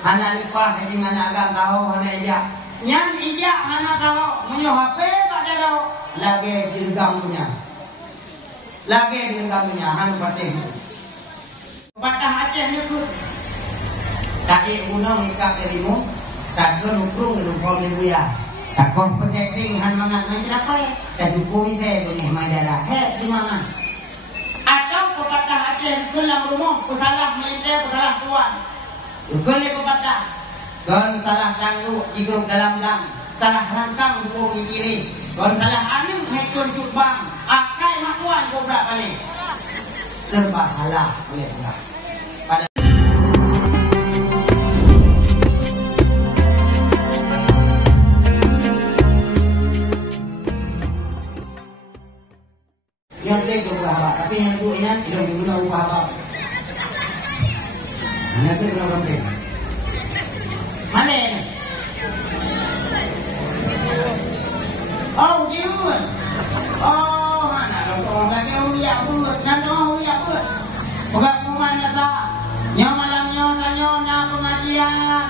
Anak lipah kasi anak agak tahu anak ijak. Yang ijak anak tahu menyo HP tak ada lagi dirgam punya. Lagi dirgam punya han patih. Patah Aceh ni pun. Tadi gunung ikap dirimu, tak ada nukrung itu kau dia. Tak kau protecting han mangan apa ya? Tak cukup saya tu ni madara. Di mana? Atau pepatah Aceh kelam rumah, pesalah melintas, pesalah tuan. Kele pepatah. Kon salah tanggu ikut dalam dam, salah rangkang buku kiri. Kon salah anim hekun cubang, akai makuan kau berapa ni? Serba salah boleh pula. Yang itu berapa? Tapi yang itu ingat tidak guna apa? Mana tu berapa penting? Mana? Oh, dia. Oh, mana? Kalau lagi uyak pun, nano uyak pun. Bukan mana tak? Nyaw malam nyaw pengajian.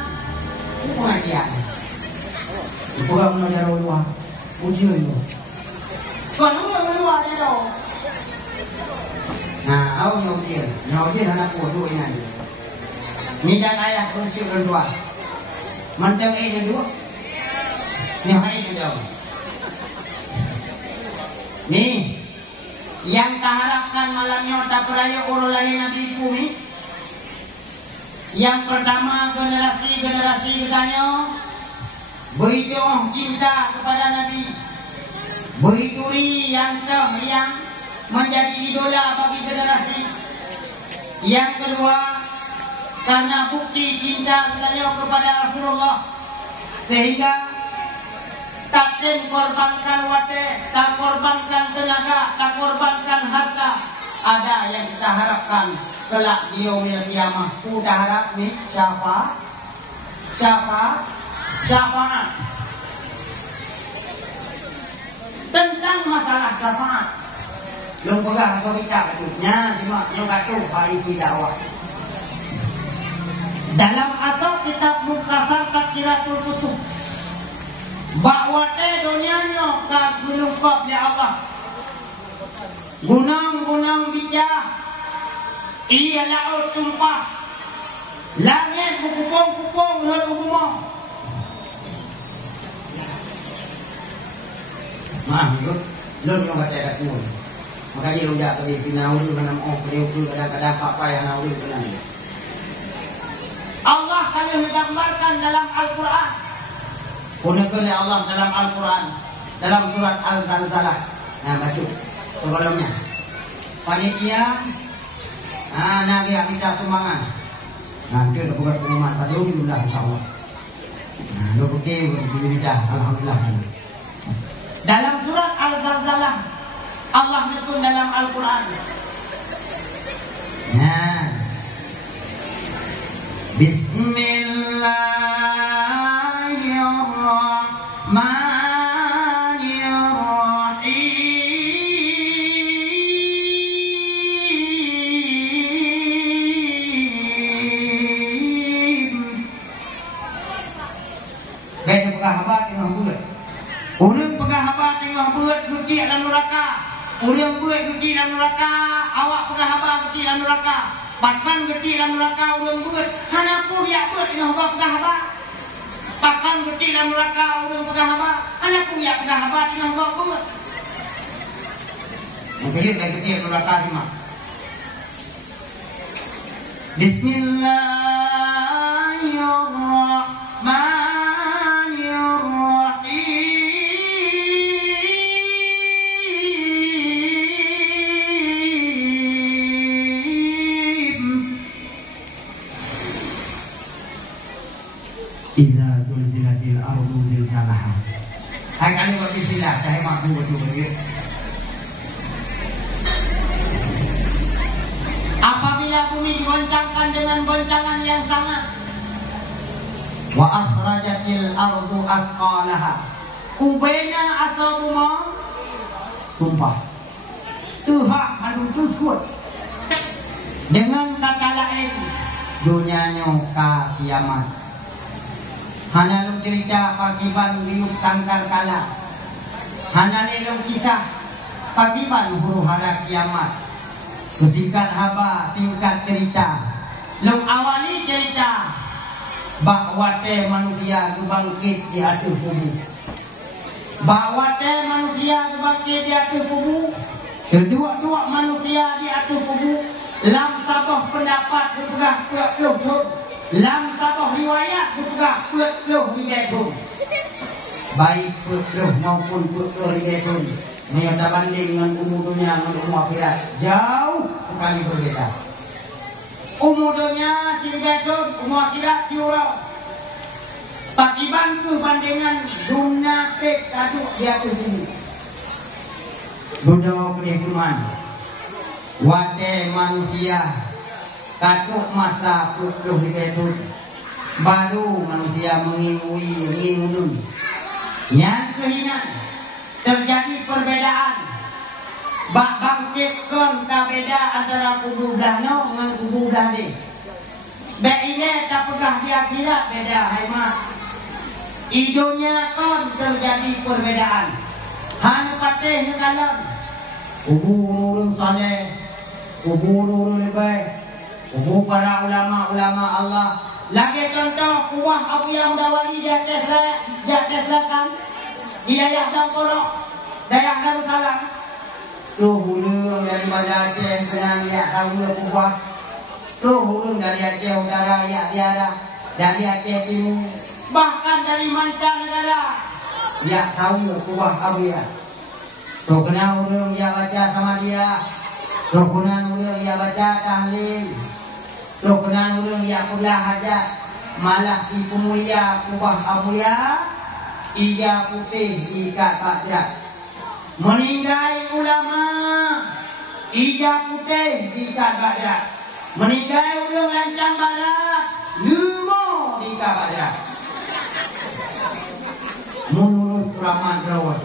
Pengajian. Bukan mengajar ulama. Ujian itu. Kalau ulama dia tahu. Nah, awak nyaudir anak bodoh ini. Ni jangan ayah berusia berdua. Mantap ini dua. Ni hari ini dua. Ni yang terharapkan malamnya tak peraya orang lain Nabi bumi. Yang pertama generasi katanya berhijau cinta kepada Nabi. Berhiduri yang menjadi idola bagi generasi. Yang kedua, karena bukti cinta beliau kepada Rasulullah, sehingga tak korbankan wate, tak korbankan tenaga, tak korbankan harta. Ada yang kita harapkan kelak di yaumil qiyamah. Kita harap ni syafaat tentang masalah syafaat. Belum pegang atau bicara betulnya, cuma yang kata faidi dakwah. Dalam asal kitab Muktasar Tafsiratul Kutub, bahwa dunianya kan melengkap oleh Allah. Gunung-gunung bijak, ia laut tumpah, langit berkupung-kupung lalu rumah. Maaf, belum yang baca kat tu. Maka dia lonjak tadi pinau dulu dengan kadang-kadang apa yang nak dulu dengan dia. Allah kami menggambarkan dalam Al-Quran. Gunakan oleh Allah dalam Al-Quran, dalam surat Al-Zalzalah. Nah, baca sebelumnya. Panitia, Nabi kita tumbangan. Nah, kita buat pengumuman pada Alhamdulillah insyaAllah. Nah, lu pergi dah, Alhamdulillah. Dalam surat Al-Zalzalah, Allah menyebut dalam Al-Quran. Nah, Bismillahirrahmanirrahim. Beda penghabat tengah buat. Orang penghabat tengah buat suci dalam neraka. Orang buat suci dalam neraka. Awak penghabat suci dalam neraka. Bahkan gede dalam neraka orang buat. Hana pun ya buat dengan orang penghabat. Bahkan gede dalam neraka orang penghabat. Hana pun ya penghabat dengan orang buat. Mungkin dia gede dalam neraka cuma. Bismillahirrahmanirrahim. Iza zulzilatil ardu zilzalaha. Hai kali waktu silah saya mampu betul betul. Apabila bumi digoncangkan dengan goncangan yang sangat. Wa akhrajatil ardu athqalaha. Ubena atau bumi tumpah. Tuhan anu tusut. Dengan kata lain, dunianya ka kiamat. Hana lu cerita pakiban liuk sangkar kala. Hana lu kisah pakiban huru hara kiamat. Singkat haba, singkat cerita. Lu awali cerita bahwa te manusia bangkit di atas bumi. Bahwa te manusia bangkit di atas bumi. Kedua-dua manusia di atas bumi. Lam sabah pendapat berpegah peluh. Lam sabah riwayat berpegah peluh di jatuh. Baik peluh maupun peluh di jatuh. Ini ada banding dengan umur dunia dengan umur akhirat. Jauh sekali berbeda. Umur dunia si jatuh, umur akhirat si urau. Pakiban perbandingan dunia pek taduk di atas bumi. Duduk kedekungan. Wate manusia katuk masa puluh diketut baru manusia mengingun yang kehinan terjadi perbedaan bak bangkitkan kabeda antara kubu dahno dengan kubu dahde beile tak pegah di akhirat beda haimah idonya kon terjadi perbedaan han pateh nekalan kubu nurun saleh kubu nurul baik, kubu para ulama-ulama Allah. Lagi contoh kuah Abu yang dawali jateslah wilayah Dangkorok, daerah Darussalam. Tuh hulung daripada Aceh senang lihat tahu kuah. Tuh hulung dari Aceh Utara ya tiara, dari Aceh Timur, bahkan dari mancanegara. Ya tahu kuah Abu ya. Tuh kenal hulung ya baca sama dia. Rokunan ulung ya baca tahlil, rokunan ulung ya kuliah hajat, malah ibu mulia kubah abuya, iya putih ikat pajak. Meninggai ulama, iya putih ikat pajak. Meninggai ulung lancang barat, lumo ikat pajak. Menurut Rahman Rawat.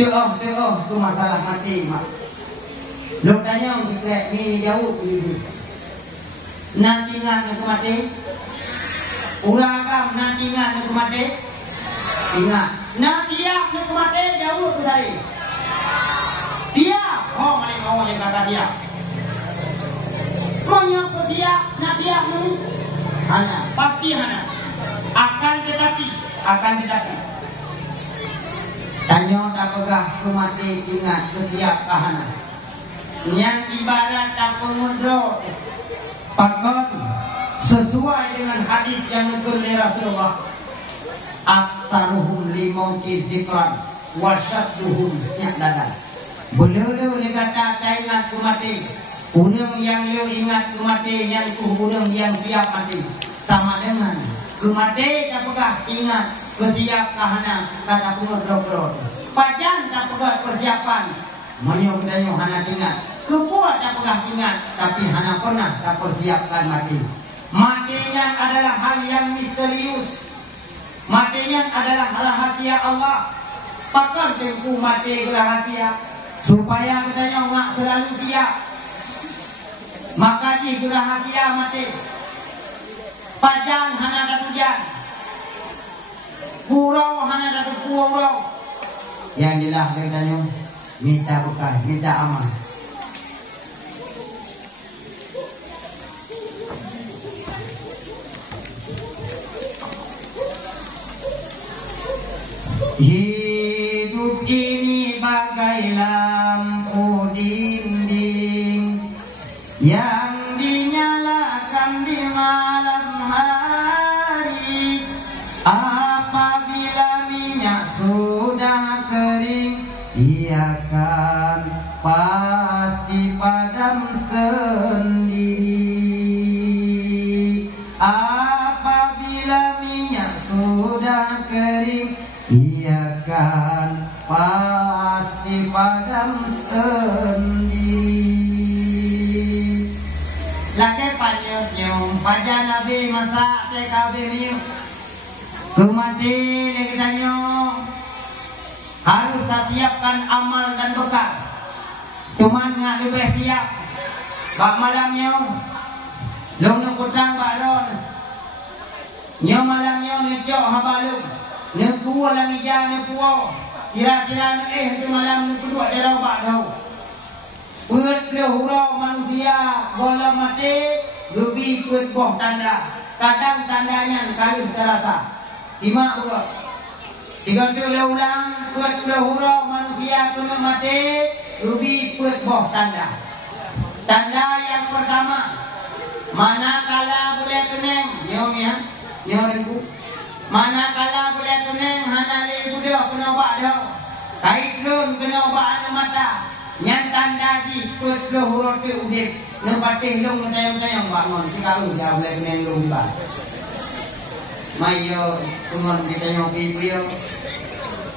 Tuh tu masalah mati mak. Lu tanya kita ni jauh ni. Nanti ingat aku mati. Uragam nanti ingat aku mati. Ingat. Nanti aku mati jauh tu dari. Dia, oh mana mau yang kata dia. Kau yang dia, nanti aku hana, pasti hana. Akan tetapi. Tanya tak pegah kumati ingat setiap kahana. Yang ibarat tak pengundro. Pakon sesuai dengan hadis yang nukul dari Rasulullah. Aktaruhum limauti zikran wasyadduhum nyakdadan. Beliau dia kata tak ingat kumati. Urang yang lu ingat kumati, yang urang yang siap mati. Sama dengan kumati tak pegah ingat bersiap kahana kata pengundro. Pajan tak pegah persiapan. Menyok dan hana ingat. Kebuat tak pegah ingat. Tapi hana pernah tak persiapkan mati. Matinya adalah hal yang misterius. Matinya adalah rahasia Allah. Pakar tempu mati rahasia. Supaya katanya nggak selalu siap. Maka di rahasia mati. Pajan hana dan hujan. Purau hana dan purau. Yang jelas katanya minta bekal, minta aman. Hidup ini bagai lampu dinding yang dinyalakan di malam hari. Apabila minyak sudah kering, ia akan pasti padam sendiri. Apabila minyak sudah kering, ia akan pasti padam sendiri. Laki panjang pada Nabi masa TKB ni kemati legatanya harus siapkan amal dan bekal. Cuman ngak lebih siap. Bak malamnya long nak kutang baron. Nyo malamnya necok habaluk. Nekua lang ija nekua. Kira-kira tu malam kedua dia bak dah. Put lehura manusia bola mati gebi put boh tanda. Kadang tandanya kawin terasa. Simak buat. Jika tu ulang put lehura manusia kena mati gebi put boh tanda. Tanda yang pertama, manakala boleh keneng, nyo ya, nyo ibu. Manakala boleh keneng, hana le budak kena bak dah. Kait lun kena bak mata. Nyan tanda di put lehura tu udip. Nepatih long tayang-tayang bangun. Jika udah boleh keneng long bak. Mayo tuman kita yang ibu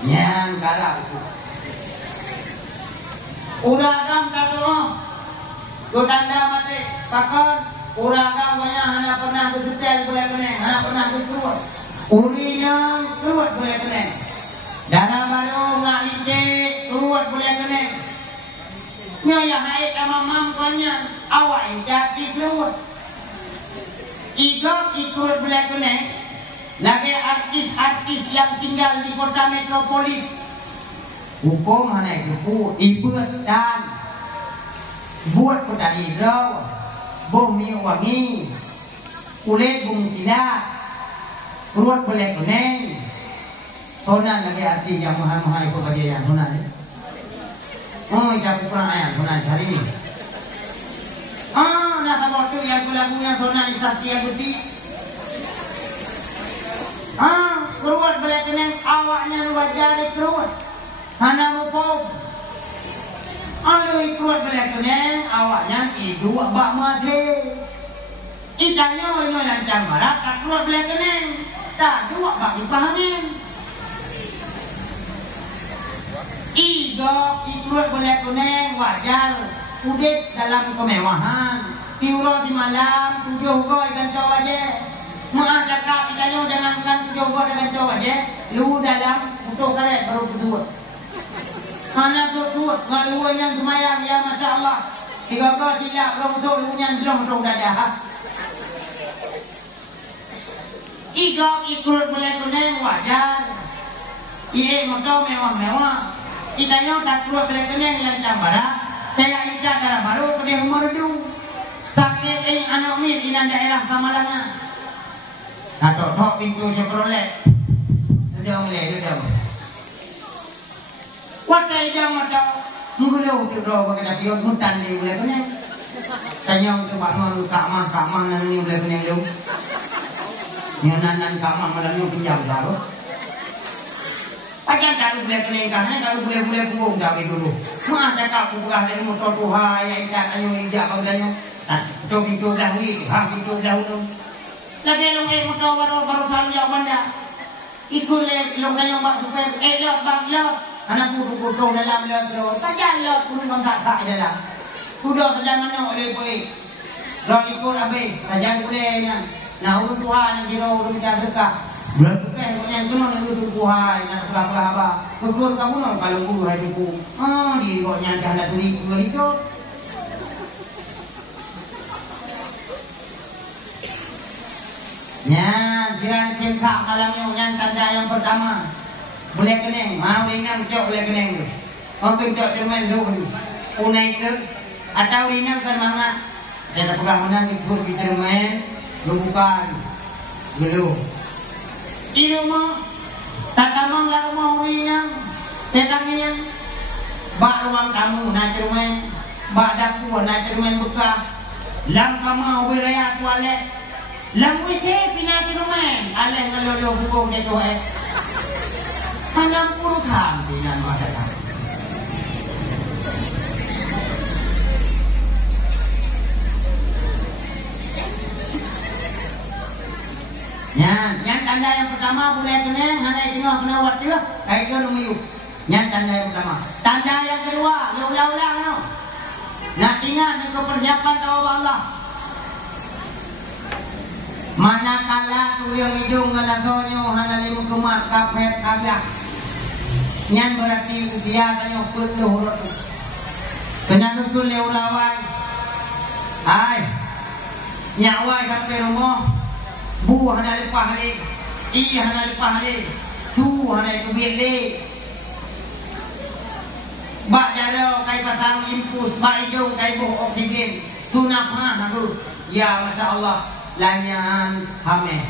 nyan kalah. Uragam kado. Tanda mati pakar uragam banyak hana pernah bersetel boleh keneng, hana pernah keluar. Urinya keluar boleh keneng. Darah baru ngak licik keluar boleh keneng. Nya hai mamam konya awak jadi keluar. Igok ikut boleh keneng. Lagi artis-artis yang tinggal di kota metropolis. Hukum mana itu ibu dan buat kota hijau, bumi wangi, kulit bung kilat, perut boleh kuning. Sonan lagi arti yang mahal-mahal itu bagi yang sonan. Oh, siapa kurang ayam sonan hari ini? Nak apa tu yang lagunya sonan di Sastia Guti? Perut boleh kuning, awaknya wajah di perut, hana mufau. Aduh ikut boleh kuning, awaknya itu abak mati. Ikannya ini lancang barat, tak keluar boleh kuning. Tak dua bagi pahamin. Igok ikut boleh kuning, wajar. Udit dalam kemewahan. Tiuro di malam, 7 goi ikan coba je. Maaf cakap ikannya jangankan 7 goi ikan coba je. Lu dalam butuh karet baru berdua. Mana sukut, ngaluan yang semayang, ya Masya Allah. 3 kau tidak, belum betul, luan belum betul dadah. Igok ikut boleh kuning, wajar. Ia motor mewah-mewah. Itanya tak keluar boleh kuning, lancang barat. Saya ijat darah baru, pedih umur dulu. Sakit anak min, inan daerah Samalangan. Tok pintu Chevrolet. Sudah mulai, sudah mulai. Watai jam atau menggulau tu roh berkata dia mutan dia boleh punya. Tanya untuk bangun kamang nanti boleh punya lu. Yang nan kamang malam ni pinjam baru. Ajar kalau boleh punya kan, kalau boleh buang jauh dulu. Mak cakap bukan dari motor tuha yang ikat ayo ijak kau tanya. Pintu dahulu, pintu dahulu. Lagi lu motor baru salu jauh benda. Ikut lu kaya mak super, bang anak putu dalam laut, tak jalan pun kau tak dalam. Sudah sejam mana oleh boleh. Kalau ikut habis, tajam boleh ni. Nah urut Tuhan jiro urut jadukah. Bulan tu kan kau yang kena nak urut Tuhan, nak pelah apa. Kekur kamu nak kalau guru hari tu. Di kau yang dah nak tulis ikut. Nya, jiran cengkak malamnya yang tanda yang pertama. Boleh kening, mau ringan cok boleh kening. Mungkin cok cermin dulu. Unai ke, atau ringan kan mana? Dia pegang mana ikut di cermin, lupa dulu. Di rumah, tak kamang lah rumah ringan. Tetangnya, bak ruang tamu nak cermin, bak dapur nak cermin buka. Lam kamar beraya toilet. Lam WC pindah cermin. Alih ngelolo hukum dia tu eh. 60 tahun dengan masyarakat. Yang tanda yang pertama boleh kena, hanya tengok kena buat juga. Kayak itu lumiyuk. Yang tanda yang pertama. Tanda yang kedua, ulang-ulang no. Nak ingat ni persiapan tawab Allah. Manakala tuliang hidung nganasonyo hana limu kemat kapet kablah. Nyan berarti usia kanyo penuh huruf. kena kekul lewrawai ai nyawai sampai rumah bu hana lepah le i hana lepah le tu hana kubit le bak jaro kai pasang impus bak hidung kai buh oksigen tu nak aku ya masya Allah lanyan hamil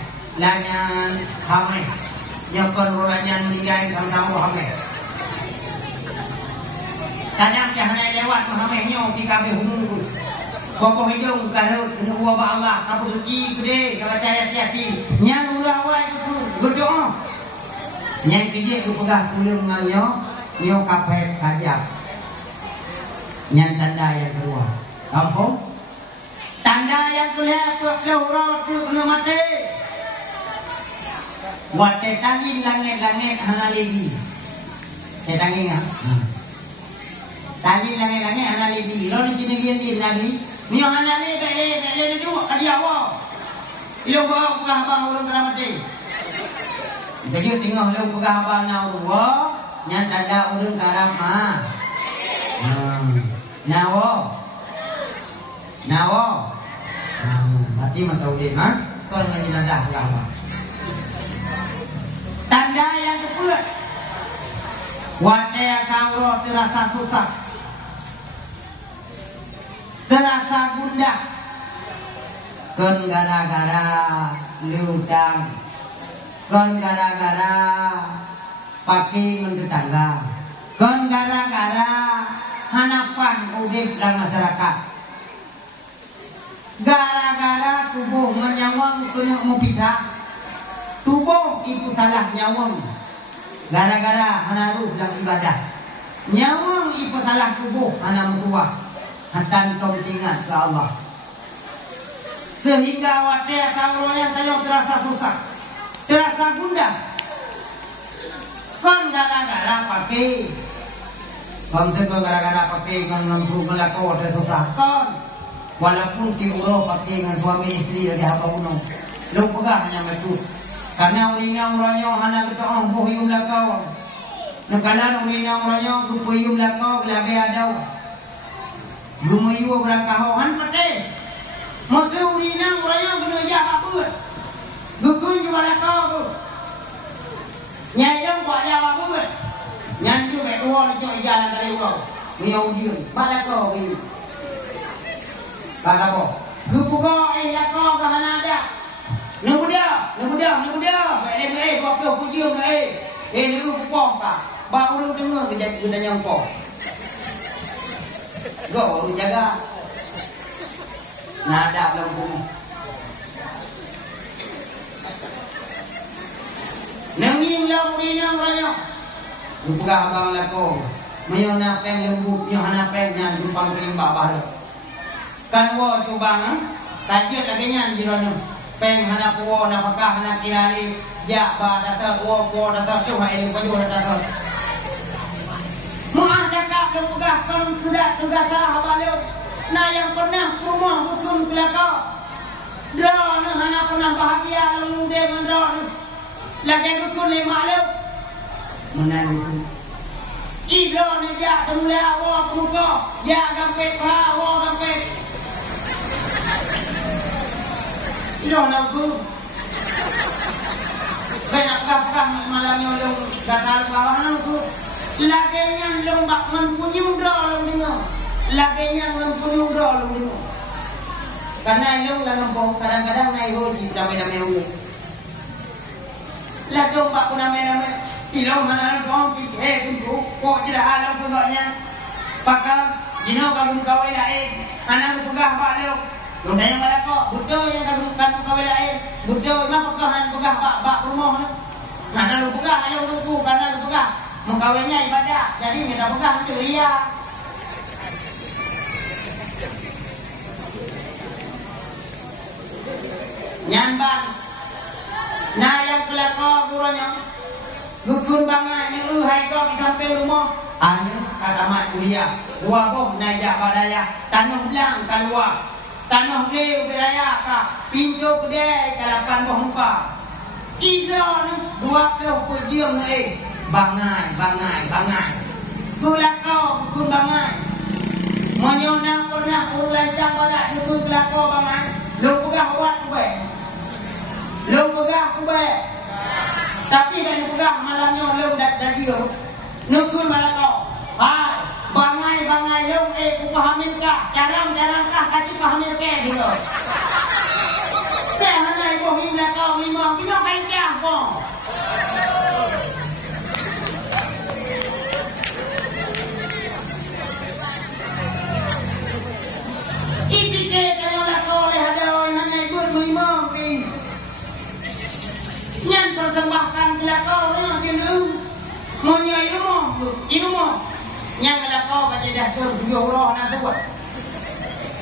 nyokon rolanyan meninggal tahu hamil kadang jangan lewat hamilnya di kabeh umum tu bokoh hidung karut nuwa ba Allah kapu suci gede kalau percaya hati-hati nyang urawai tu berdoa nyang kerja tu pegah pulang nganyo nyo kapet kajak nyang tanda yang kedua apa tanda yang kedua tu leurat tu kena mati wate tangin langit hana lagi saya tangin tangin langit hana lagi lo ni kini dia lagi ni hana le bele tu dia awak ilo bawa pegah abang urang kena mati jadi tengok lo pegah abang na urang nyang tanda urang karap nawo mati matau dia kau dengan jenazah apa tanda yang kedua wate kauro terasa susah terasa gundah kan gara-gara liutang kan gara-gara pakai mentetangga kan gara-gara hanapan udip dalam masyarakat gara-gara tubuh menyawang kena mupisah tubuh itu salah nyawang gara-gara hana ruh dalam ibadah nyawang itu salah tubuh hana mutuah hatan tong ingat ke Allah sehingga wadah kauronya tayo terasa susah terasa gundah kan gara-gara pakai kan gara-gara pakai kan ngampu ngelakau ada susah kan walaupun tiuro pakai dengan suami istri lagi apa pun lo pegah hanya metu karena urang-urangnya hana betul bohong lakau nakalan urang-urangnya kupuyum lakau lagi ada gumayu berakahan pakai masa urang-urangnya kena jahat apa gukun juga lakau tu nyayang buat jahat apa nyanju mek uang cok jalan kali urang miau dia balakau ni balakau gupugo lakau ke hana ada Nunggu dia. Boleh buat puji dulu kupong tak. Baru lu dengar kejadian dah nyampo. Go lu jaga. Nada lembung. Nanging lamurina raya. Lu pegah abang lako. Mayo na peng lembut yo hana peng nyan jumpang keling babar. Kan wo cubang tajir lagi nyan jirono. Peng hana puo na pakah hana kirari ja ba data puo data tu hai ni paju data muah cakap dan pegah kan sudah tugas habaleu na yang pernah rumah hukum kelakau dra na hana pernah bahagia lalu dia mandor lagi hukum lima leu menang idro ni ja temula wa muka ja gampet pa wa gampet Ilo na tu. Kenapa malamnya long gatal kawan tu? Lagenya long bak mempunyai draw long dengar. Lagenya mempunyai draw long dengar. Karena long dalam bau kadang-kadang naik hoji damai-damai ulo. Lagong bak damai-damai. Ilo mana long pikir tu kok tidak alam pegaknya. Pakal jino kagum kawai lain. Anak pegah bak lo. Lu tanya pada kau, betul yang kan kau lain, betul memang pekahan pegah bak rumah ni. Nah kalau pegah ayo nunggu karena lu pegah mengkawinnya ibadah, jadi minta pegah itu ria. Nyambang, nah yang kelakau gurunya, gukun bangai yang hai kau sampai rumah. Anu kata mak kuliah, dua boh najak badaya, tanah belang keluar. Tanah beli beraya ka pintu kedai kalapan bohongka ida ni 20 pujung bangai kulakau kun bangai Menyona pernah ulancang badak itu kelako bangan. Lu pegang buat kube. Lu pegang kube. Tapi kan pegang malamnya lu dak dia. Nukul malakau. Hai, bangai lu ku pahamin kah? Caram kah kaki pahamin ke gitu. Teh hanai bohim lakau mimang pinyo kain kah ko. Ikite kayo lakau le hadao hanai buat mimang pi. Nyan persembahkan lakau yang jenuh. Monya ilmu. Yang lakau baca dasar 7 roh nak buat.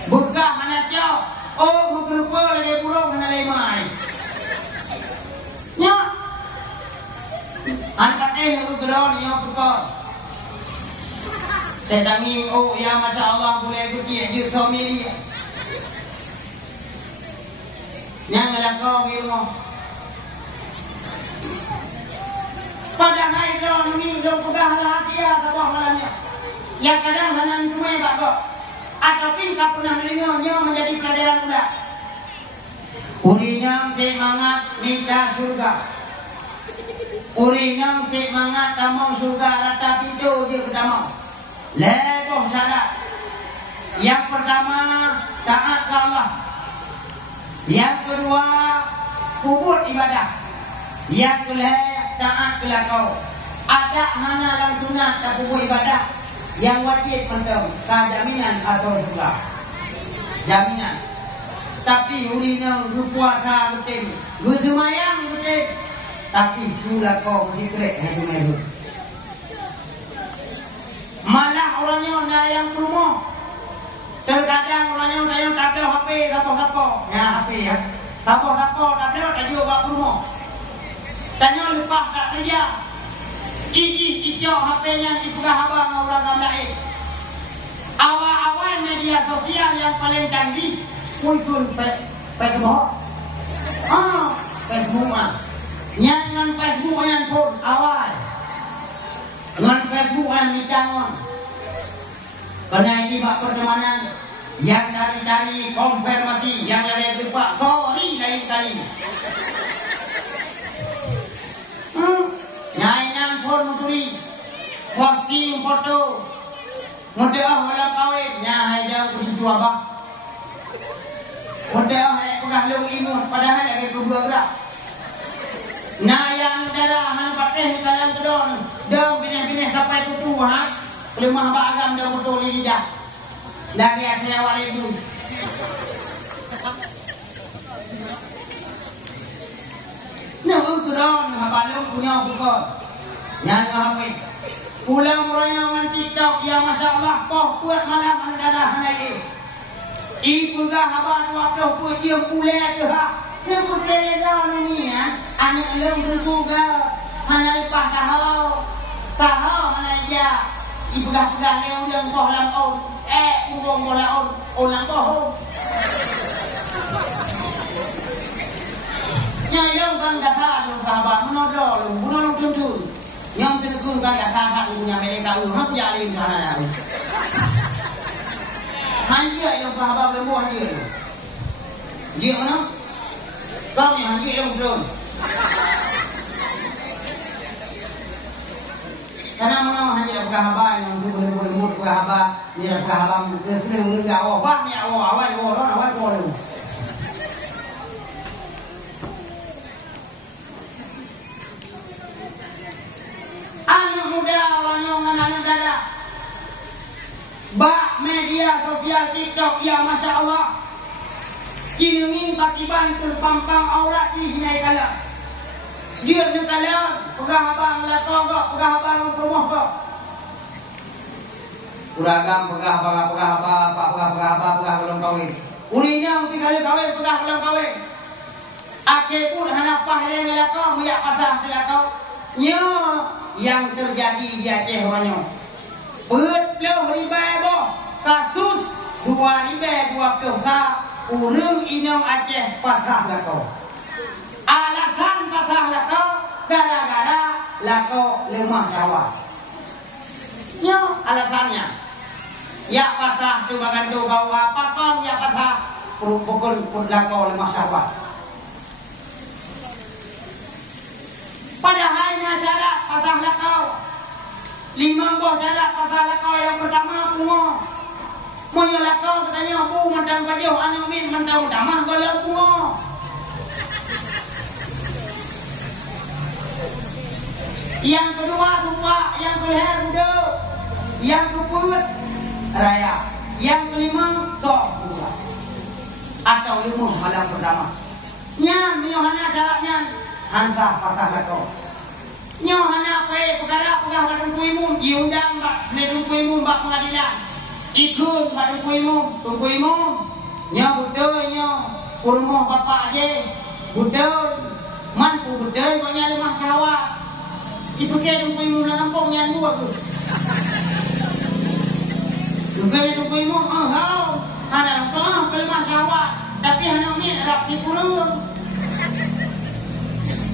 Buka mana jauh. Oh, berkerupa lagi burung kena lemai. Nya. Anak itu geron yang buka. Saya tangi, oh ya Masya Allah boleh ikuti ajut suami dia. Yang lakau ilmu. Pada hari itu ini belum pegang hati ya sabah malamnya. Yang kadang hanan cuma bapak. Ataupun tak pernah dengarnya menjadi pelajaran sudah. Urinam semangat minta surga. Urinam semangat tamang surga rata pintu je pertama. Leboh syarat. Yang pertama taat ke Allah. Yang kedua kubur ibadah. Yang kedua taat kelakau. Ada mana dalam sunat tak kubur ibadah. Yang wajib penting jaminan atau surga. Jaminan. Tapi urinang puasa betul. Gusumayang betul. Tapi sudah kau dikrek hanya itu. Malah orangnya ada yang rumah. Terkadang orangnya ada yang tak ada HP, tapo-tapo. Ya HP ya. Tapo-tapo tak ada, tak juga rumah. Tanya lupa tak kerja. Ijik HP-nya dipegang abang orang lain. Awal-awal media sosial yang paling canggih muncul Facebook. Facebook mah. Yang Facebook yang pun awal. Dengan Facebook yang dicangon. Karena ini bak pertemanan yang dari konfirmasi yang ada jumpa sorry lain kali. Nyainan pun muturi posting foto mudah malam kawin nyai dia berjumpa abang mudah ada pegang lu imun padahal ada kedua gerak nah yang darah han pateh di dalam tudon dong bini-bini sampai tutu ha lemah bagam dah betul lidah lagi saya wali dulu. Nah, itu dong, balong punya bukan. Yang apa? Pulang orang yang TikTok, ya Masya Allah, poh kuat malam anda hanai. Ibu dah abang waktu puji pulang tu ha. Ni putih dah ni ya. Anak lem juga hanai pas tahu hanai dia. Ibu dah ni ulang poh lam on. Urung bola on lam poh. Yang bang kata lu kabar menodol lu bunuh tuntun yang terkul bang kata punya mereka lu hap jalin sana ya hanya yang kabar lemah dia mana kau yang dia belum karena mana hanya kabar yang tu boleh mut kabar dia kabar kena enggak awak ni awak orang anak muda orang anak dada bak media sosial TikTok ya Masya Allah kini pakai bantul pampang aurat di sini kala dia nak kala pegang abang lakau kok pegang abang rumah kok uragam pegang belum kawin urinya mesti kali kawin pegang belum kawin akhir pun hanapah yang lakau miyak pasah lakau nya yang terjadi di Aceh banyak. Betul riba boh kasus 2020 urang inang Aceh pasah lakau. Alasan pasah lakau gara-gara lakau lemah sawah. Nya alasannya ya patah tu bagan tu kau patong ya patah pukul lakau oleh masyarakat. Padahalnya syarat patah lakau 5 buah syarat patah lakau. Yang pertama pungo. Munyo lakau katanya bu mandang kajau anu min mandang damah golek pungo. Yang kedua tumpak, yang keleher muda, yang keput raya, yang kelima sok pula atau 5 malam pertama. Nyan nyohana syaratnya hantar patah lakau. Nyohana perkara pegah badung kuimu diundang bak nedung kuimu bak pengadilan. Ikut badung kuimu, tungkuimu nya budaya nya kurmo bapak je budaya man pu budaya banyak lemah sawah. Itu kaya dung kuimu na kampung nyan buat tu. Juga dung kuimu hau hana kampung kelemah sawah tapi hana ni rapi kurung.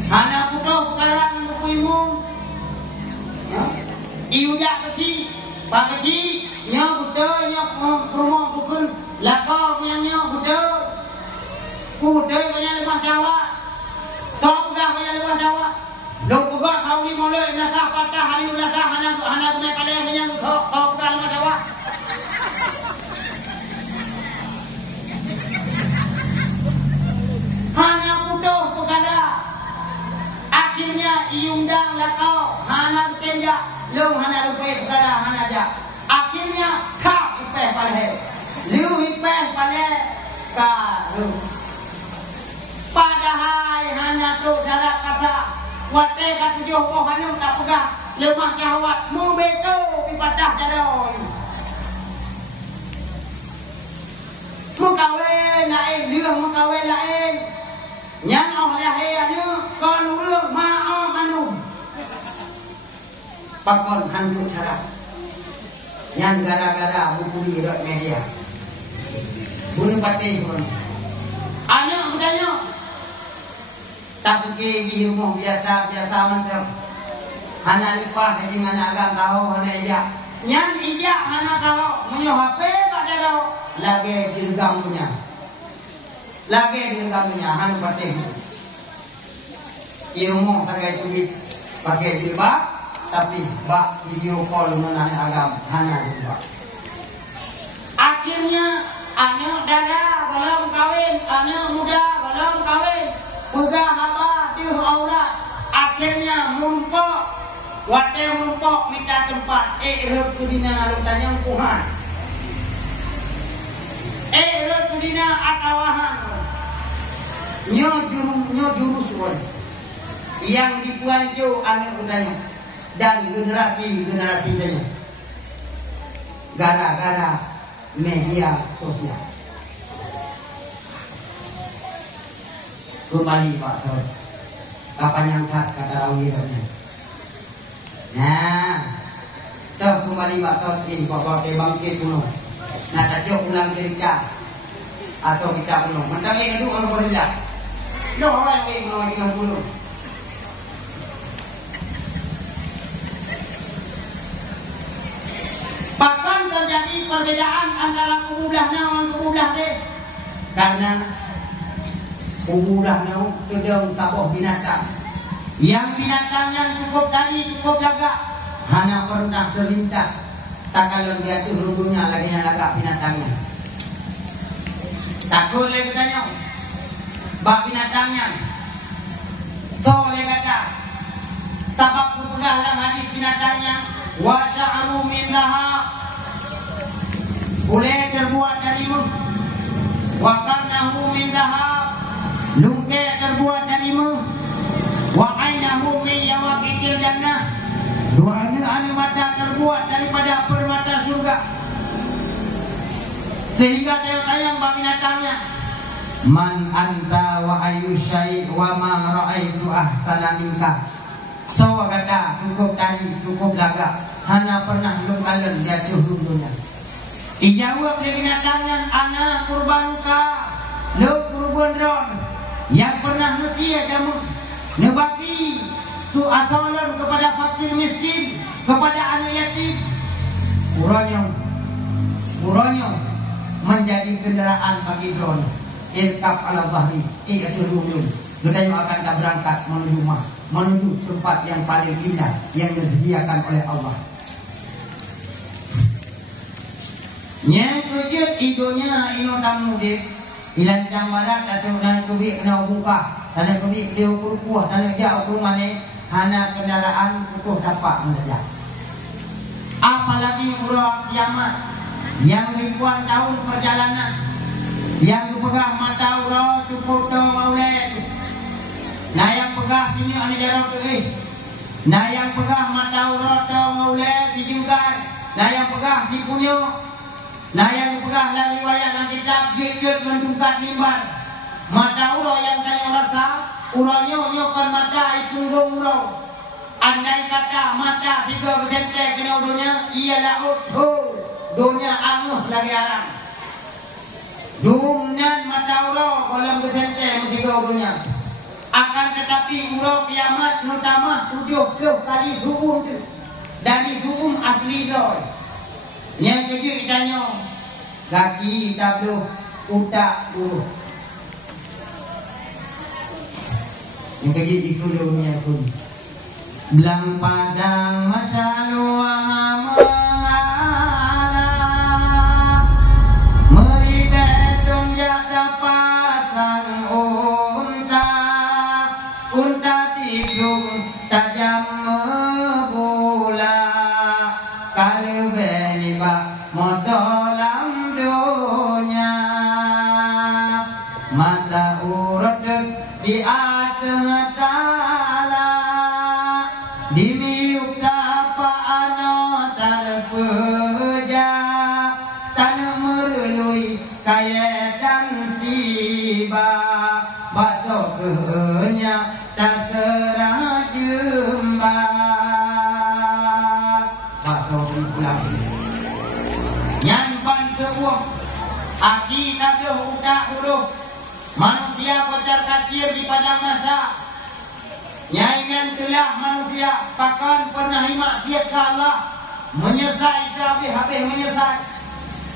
Hana putus sekarang kuimu. Iuja kecil, pak kecil, nya budaya nya kurmo bukan lakau nya budaya. Budaya banyak lemah sawah. Kau dah banyak lemah sawah. Lo buka kau ni mulai nasah patah hari nasah hana tu pada yang kau buka lemah sawah. Hana putus perkara. Akhirnya iundang lakau hana kenja lu hana lupa perkara hana aja. Akhirnya kau ipeh pada lu ipeh pada karu. Padahal hana tu syarat kata wate kat 7 pohon tak pegah lemah syahwat mu beko pipadah jadoi. Mu kawin lain, lương mu kawin lain. Yang oleh anu kon urang maaf anu. Pakon hantu syarat. Yang gara-gara bukuli dot media. Bunuh pati pun. Anak budanya tak pergi ilmu biasa macam hana lipah dengan agam tahu hana ijak nyan ijak hana tahu menyo HP tak ada lagi dirgam punya hana patih ilmu pakai jilbab tapi bak video call mengenai agam hana jilbab. Akhirnya anak dada belum kawin, anak muda belum kawin. Udah apa tuh aurat. Akhirnya mumpok. Wate mumpok minta tempat. Rep kudina lalu tanya Tuhan. Rep kudina atawahan. Nyo jurus pun. Yang dikuancu anak mudanya. Dan generasi tanya. Gara-gara media sosial. Kembali Pak Sor. Kapan yang kata rawi katanya. Nah, dah kembali Pak Sor ini pokok bangkit dulu. Nah, tadi ulang kerja. Asal kita dulu. Mentang yang itu kalau boleh lihat. Lo orang yang mau dulu. Bahkan terjadi perbedaan antara kubudah dengan kubudah deh. Karena kubudah nau kedeng saboh binatang. Yang binatangnya cukup tadi cukup jaga. Hanya pernah terlintas. Tak kalau dia tu rubuhnya lagi yang agak binatangnya. Takut lagi tanya. Bak binatangnya. Kau lagi kata. Sabab kupegah dalam hadis binatangnya. Wa sya'ru min dhahab. Boleh terbuat dari emas. Wa qarnahu min dhahab. Lungke terbuat dari emas. Wa ainahu min yawaqitil jannah. Dua anu mata terbuat daripada permata surga. Sehingga tayang binatangnya. Man anta wa ayu syai' wa ma ra'aitu ahsana minka. So kata cukup tadi cukup laga. Hana pernah lungkalan jatuh dunia. Dijawab dari binatangnya ana kurbanka. Lo kurban ron. Yang pernah netia kamu nebaki tu ataulan kepada fakir miskin, kepada anak yatim. Urang yang Ronyo menjadi kendaraan bagi drone. Irkab ala bahri, tidak turun. Gedayu akan berangkat menuju tempat yang paling indah yang disediakan oleh Allah. Nya tujud idonya ino tamu dek ilan jamarat atau nan kubi kena buka dan kubi dia ukur kuah dan dia ukur mana hana kendaraan ukur dapat menjadi. Apalagi urang kiamat yang ribuan tahun perjalanan yang pegang mata urang cukup dong oleh. Nah yang pegang sini ane jarang tu Nah yang pegang mata urang dong oleh dijugai. Nah yang pegang si punyo. Nah yang pegang dalam riwayat dan kitab jikut mendungkat mimbar. Mata urang yang kaya rasa urangnya nyokan mata itu urang. Andai kata mata 3 bersentek kena udunya, ialah utuh. Dunia anguh lagi arang. Dumnan mata urau kolam bersentek 3 udunya. Akan tetapi urau kiamat nutama 70 kali suum tu. Dari suum asli doi. Yang kecil ditanya, kaki tabluh, utak buruh. Yang kecil ikulunya pun. Belang padang masa luang mengalah meridet tunjak pasang unta tidung tajam mebula kalau beniba motolam dunia mata urut di atas tala dimiuk apa ano terpeja tanah merului kaya dan siba bakso kenya tak serah jumba bakso pulang nyampan sebuah aki tak utak huruf manusia kocar kacir di padang masa. Nyaingan telah manusia bahkan pernah maksiat ke Allah, menyesal sehabis-habis menyesal.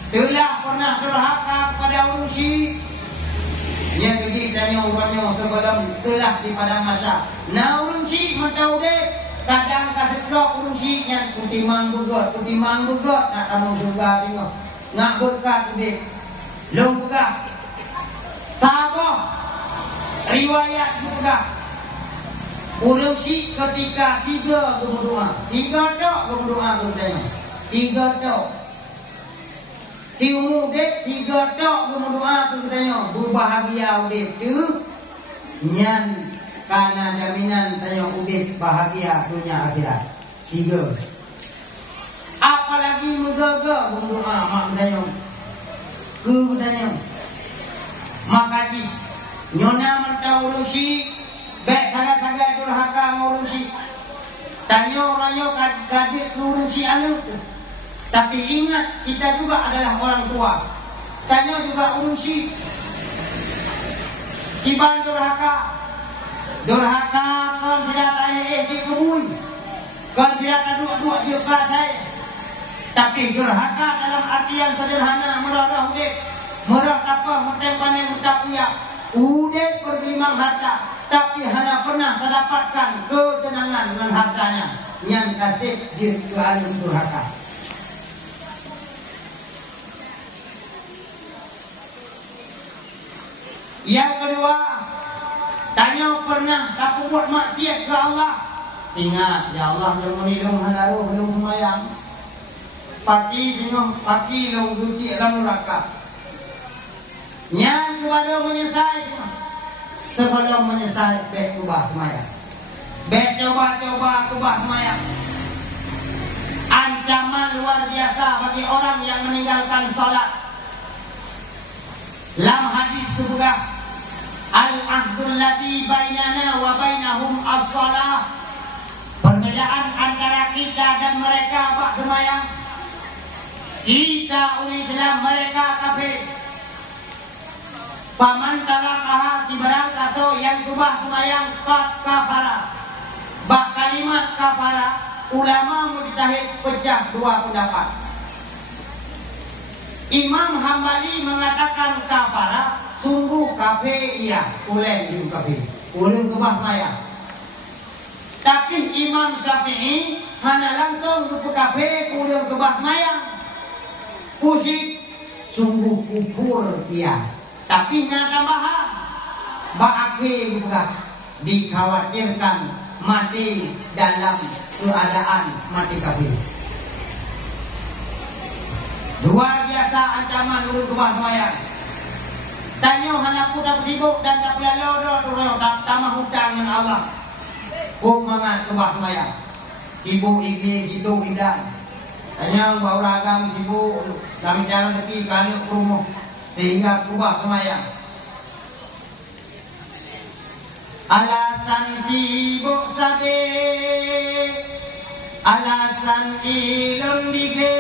Telah pernah durhaka kepada urusi. Yang kecil tanya orangnya sebelum telah di padang masa. Nah urusi mentau dek kadang kasetrok urusi yang kutimang gugot nak kamu surga tengok. Ngak berkat dek. Long buka. Sabar. Riwayat surga. Urusi ketika 3 berdoa. 3 tok berdoa bertanya. 3 tok. Tiumu dek 3 tok berdoa bertanya. Berbahagia udip tu. Nyan karena jaminan tanya udip bahagia dunia akhirat. 3. Apalagi mengaga berdoa mak tanya. Ke bertanya. Makaji. Nyona mentau urusi. Baik tagak-tagak durhaka ngurusi. Tanya orangnya kadir ngurusi anak. Tapi ingat kita juga adalah orang tua. Tanya juga urusi. Kiban durhaka. Durhaka kan tidak saya dikemui. Kan tidak dua-dua juga saya. Tapi durhaka dalam artian sederhana merah udek. Merah apa mentempane mutapuya. Udek berlimang harta. Tapi hanya pernah mendapatkan ketenangan dengan hartanya yang kasih kecuali durhaka. Yang kedua, tanya pernah tak buat maksiat ke Allah. Ingat, ya Allah belum menilung halaru belum semayang. Pati tengok pati long duti dalam neraka. Yang kepada menyesal. Sebelum menyesal, baik ubah semayang. Baik coba ubah semayang. Ancaman luar biasa bagi orang yang meninggalkan salat. Dalam hadis juga, al-ahdul ladzi bainana wa bainahum as-salah. Perbedaan antara kita dan mereka bak semayang. Kita umat Islam, mereka kafir. Paman talakaha si barang kaso yang kubah semayang kafara. Bak kalimat kafara ulama mujtahid pecah 2 pendapat. Imam Hambali mengatakan kafara, sungguh kafir iya, ulen itu kafir, ulen kebah maya. Tapi Imam Syafi'i hanya langsung ke kafir, ulen kebah maya. Musik sungguh kufur iya. Tapi nya tambahan, ba'ake juga dikhawatirkan mati dalam keadaan mati kafir. Luar biasa ancaman urut kebah semayang. Tanya hana putar sibuk dan tak pelalo tak tamah hutang dengan Allah. Mangat kebah semayang. Sibuk iblis itu idan. Tanya bau ragam sibuk dalam cara seki kanu rumah sehingga kebah semayang. Alasan sibuk sabe, alasan ilun dige.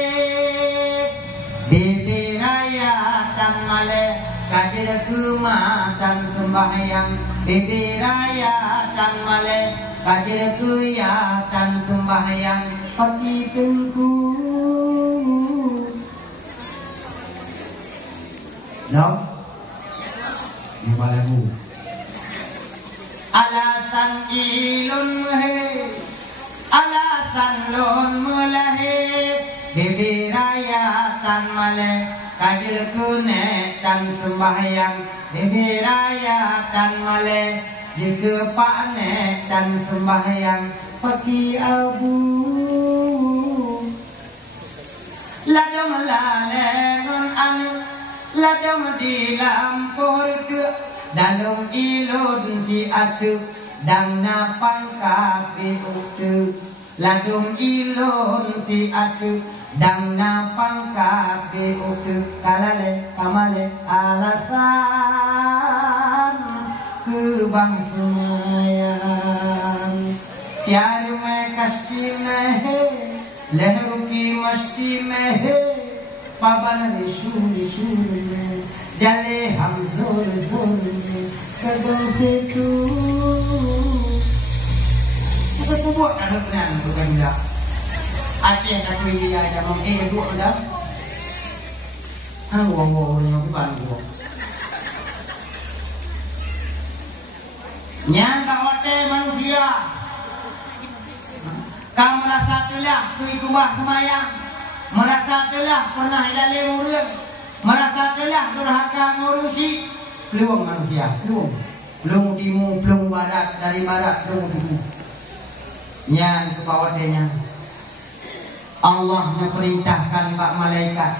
Bebe raya tan male kadir kumatan sembahyang. Bebe raya tan male kadir kuyatan sembahyang. Pati tengku no lagu alasan ilun mehe, alasan lon melahe. Bebe raya tan male kadir kune tan sembahyang. Bebe raya tan male jika pakne tan sembahyang. Paki abu ladam lale non anu ladam di lampur ke dalam ilun si atu dang napang kape utu. Ladung ilun si atu dang napang kape utu. Kalale kamale alasan kebangsayan. Pyar mein kashti mein hai, lehron ki masti mein hai. Pavan shur shur mein jale hum zor zor mein kadam se tu. Kita buat ada plan bukan tidak. Ada yang nak dia ada mungkin buat dah. Hang wong yang bukan buat. Nyang kawate manusia. Kamu merasa telah kui kubah semayang, merasa telah pernah dalam urut, merasa telah durhaka ngurusi. Peluang manusia, peluang timur, peluang barat, dari barat, peluang timur. Yang kepawatannya Allah memperintahkan pak malaikat.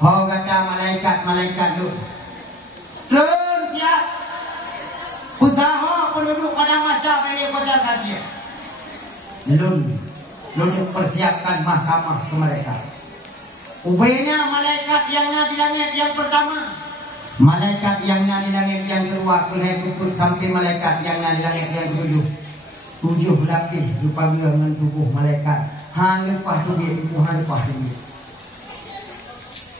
Oh kata malaikat lu turun siap usaha penduduk pada masa dari kota kadia. Lun persiapkan mahkamah ke mereka. Ubenya malaikat yang di langit yang pertama, malaikat yang di langit yang kedua, kulai sampai malaikat yang di langit yang ketujuh. 7 lapis dipanggil dengan tubuh malaikat. Han lepas tu dia Tuhan lepas tu dia.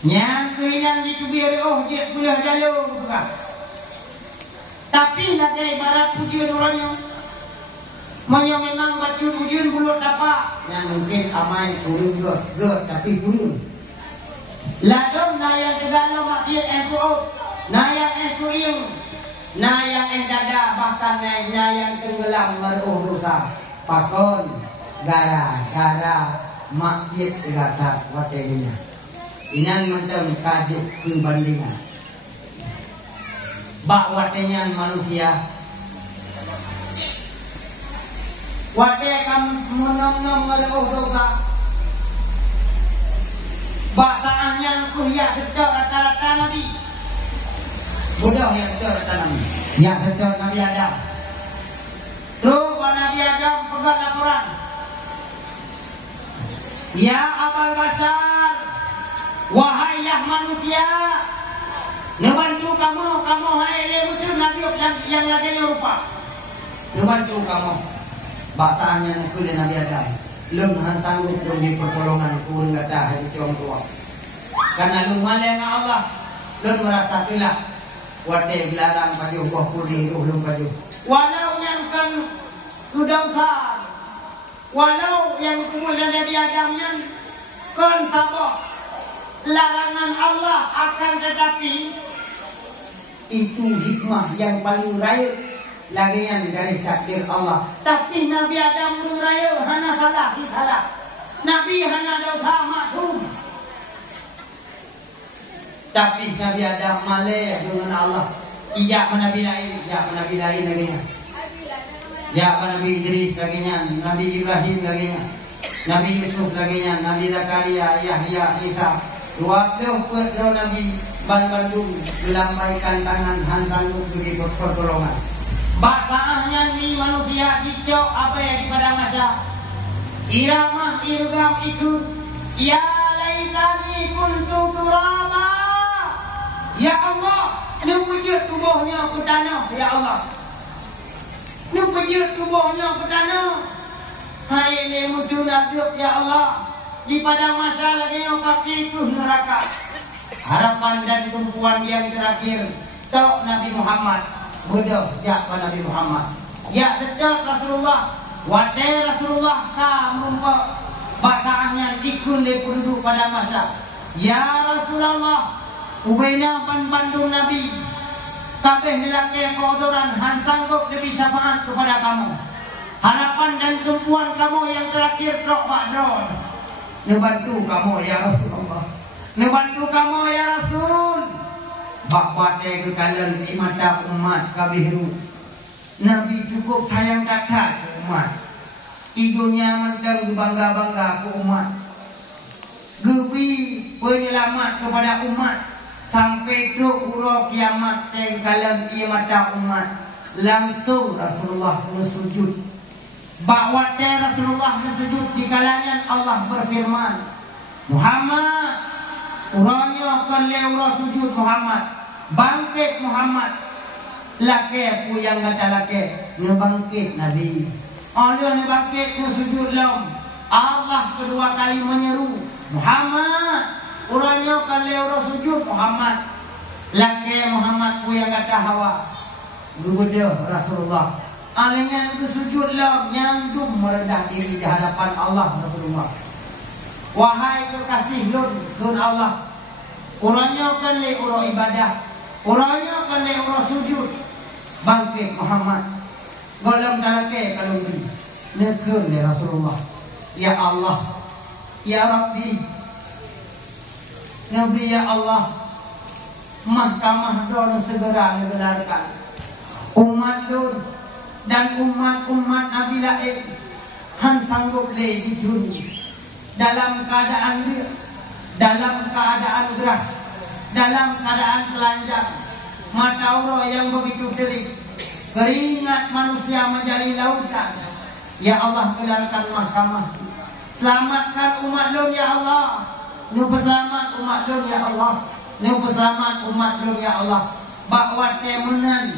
Yang keinginan itu biar dia boleh jalur bukan. Tapi nak ibarat pujian orangnya. Manya memang baca pujian belum dapat. Yang mungkin amai turun ke tapi turun. Ladom na yang kedalam maksiat NPO, na yang NPO, na yang dada bahkan na yang tenggelam meruh dosa. Pakon gara-gara maksiat rasa watenya. Inan macam kajet perbandingan. Bak watenya manusia. Wate kam menang meruh dosa. Bahasaan yang kuhiak sejak rata-rata Nabi. Bodoh yang sejak rata Nabi. Yang sejak Nabi Adam. Terus Nabi Adam pegang laporan. Ya Abal Bashar, wahai yang manusia, ngebantu kamu hai betul Nabi yang lagi Eropa. Ngebantu kamu. Bahasaannya kuliah Nabi Adam. Lum han sanggup demi pertolongan kurang kata hari ciong tua. Karena lum malai dengan Allah, lum merasa telah wate dilarang pada Allah kuli lum pada. Walau yang kan sudah besar, walau yang kemudian Nabi Adam yang kan sabar, larangan Allah, akan tetapi itu hikmah yang paling raya lagian dari takdir Allah. Tapi Nabi Adam belum raya, hana salah, salah. Nabi hana dosa maksum. Tapi Nabi Adam malih dengan Allah. Ijak Nabi lain, Nabi lain laginya. Nabi Idris laginya, Nabi Ibrahim laginya, Nabi Yusuf laginya, Nabi Zakaria, Yahya, Isa. 20 Nabi Bandung melambaikan tangan hansan beri pertolongan. Bahasanya ni manusia hijau apa yang pada masa Iramah irgam ikut. Ya laitani kuntu turaba. Ya Allah, nupujud tubuhnya ke tanah. Ya Allah, nupujud tubuhnya ke tanah. Hai ni mutu nasib. Ya Allah, di pada masa lagi yang pakai itu neraka. Harapan dan tumpuan yang terakhir tok Nabi Muhammad. Bodoh ya Nabi Muhammad. Ya sejak Rasulullah. Wadai Rasulullah kamu bacaannya ikun di penduduk pada masa. Ya Rasulullah, ubena pandung Nabi. Kabeh nilai kodoran han sanggup lebih syafaat kepada kamu. Harapan dan tumpuan kamu yang terakhir tok Badron. Nebantu kamu ya Rasulullah. Nebantu kamu ya Rasul. Bapak ke kalian di mata umat kabiru. Nabi cukup sayang kakak ke umat. Ibunya mentang bangga-bangga ke umat. Gebi penyelamat kepada umat. Sampai ke urut kiamat ke kalian di mata umat. Langsung Rasulullah bersujud. Bahawa Rasulullah bersujud di kalangan Allah berfirman, Muhammad, urangnya kelewra sujud Muhammad, bangkit Muhammad. Laki pu yang kata laki ngebangkit Nabi. Allah ngebangkit ku sujud lam. Allah kedua kali menyeru, Muhammad, urangnya kelewra sujud Muhammad. Laki Muhammad pu yang kata Hawa. Gubernur Rasulullah. Alanya bersujud lam nyandung merendah diri di hadapan Allah Rasulullah. Wahai kekasih Lun Allah, orangnya kan le orang ibadah, orangnya kan le orang sujud. Bangkit Muhammad. Golong dalake kalau ni nekun ya Rasulullah. Ya Allah, ya Rabbi, Nabi ya Allah, mahkamah don segera digelarkan. Umat Lun dan umat-umat Nabi lain han sanggup le di dunia dalam keadaan dia, dalam keadaan gerah, dalam keadaan telanjang, mata Allah yang begitu terik, keringat manusia menjadi lautan. Ya Allah, gelarkan mahkamah, selamatkan umat Lun ya Allah, nu selamat umat Lun ya Allah, nu selamat umat Lun ya Allah. Bahwa temenan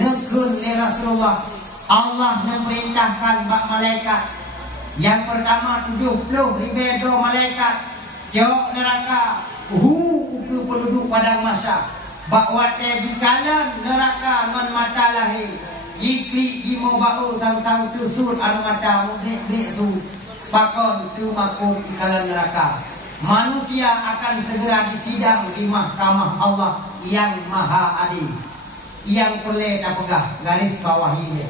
nekun ni Rasulullah. Allah memerintahkan bak malaikat. Yang pertama 70,000 malaikat jauh neraka ke penduduk padang masa. Bahwa di kalan neraka ngan mata lahir. Jikri jimo bau tang-tang tusur anu mata mudrik tu. Bakon tu makut di kalan neraka. Manusia akan segera disidang di mahkamah Allah yang maha adil. Yang boleh dah pegah garis bawah ini.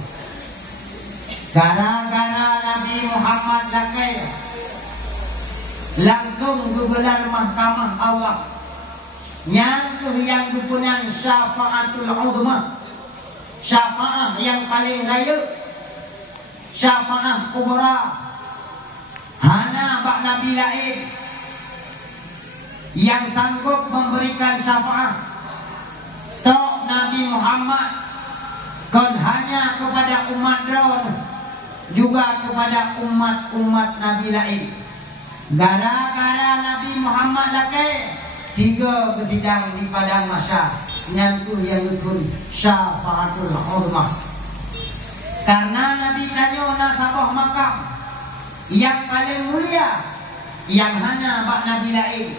Gara-gara Nabi Muhammad lakai langsung gegelar mahkamah Allah. Nyantuh yang dukungan syafaatul uzma, syafaat yang paling raya, syafaat kubra. Hana bak Nabi lain yang sanggup memberikan syafaat. Tok Nabi Muhammad kan hanya kepada umat Rasul, juga kepada umat-umat Nabi lain. Gara-gara Nabi Muhammad lakai 3 kesidang di padang mahsyar nyantuh yang dukun syafaatul hurmah. Karena Nabi tanya nasabah makam yang paling mulia yang hanya bak Nabi lain.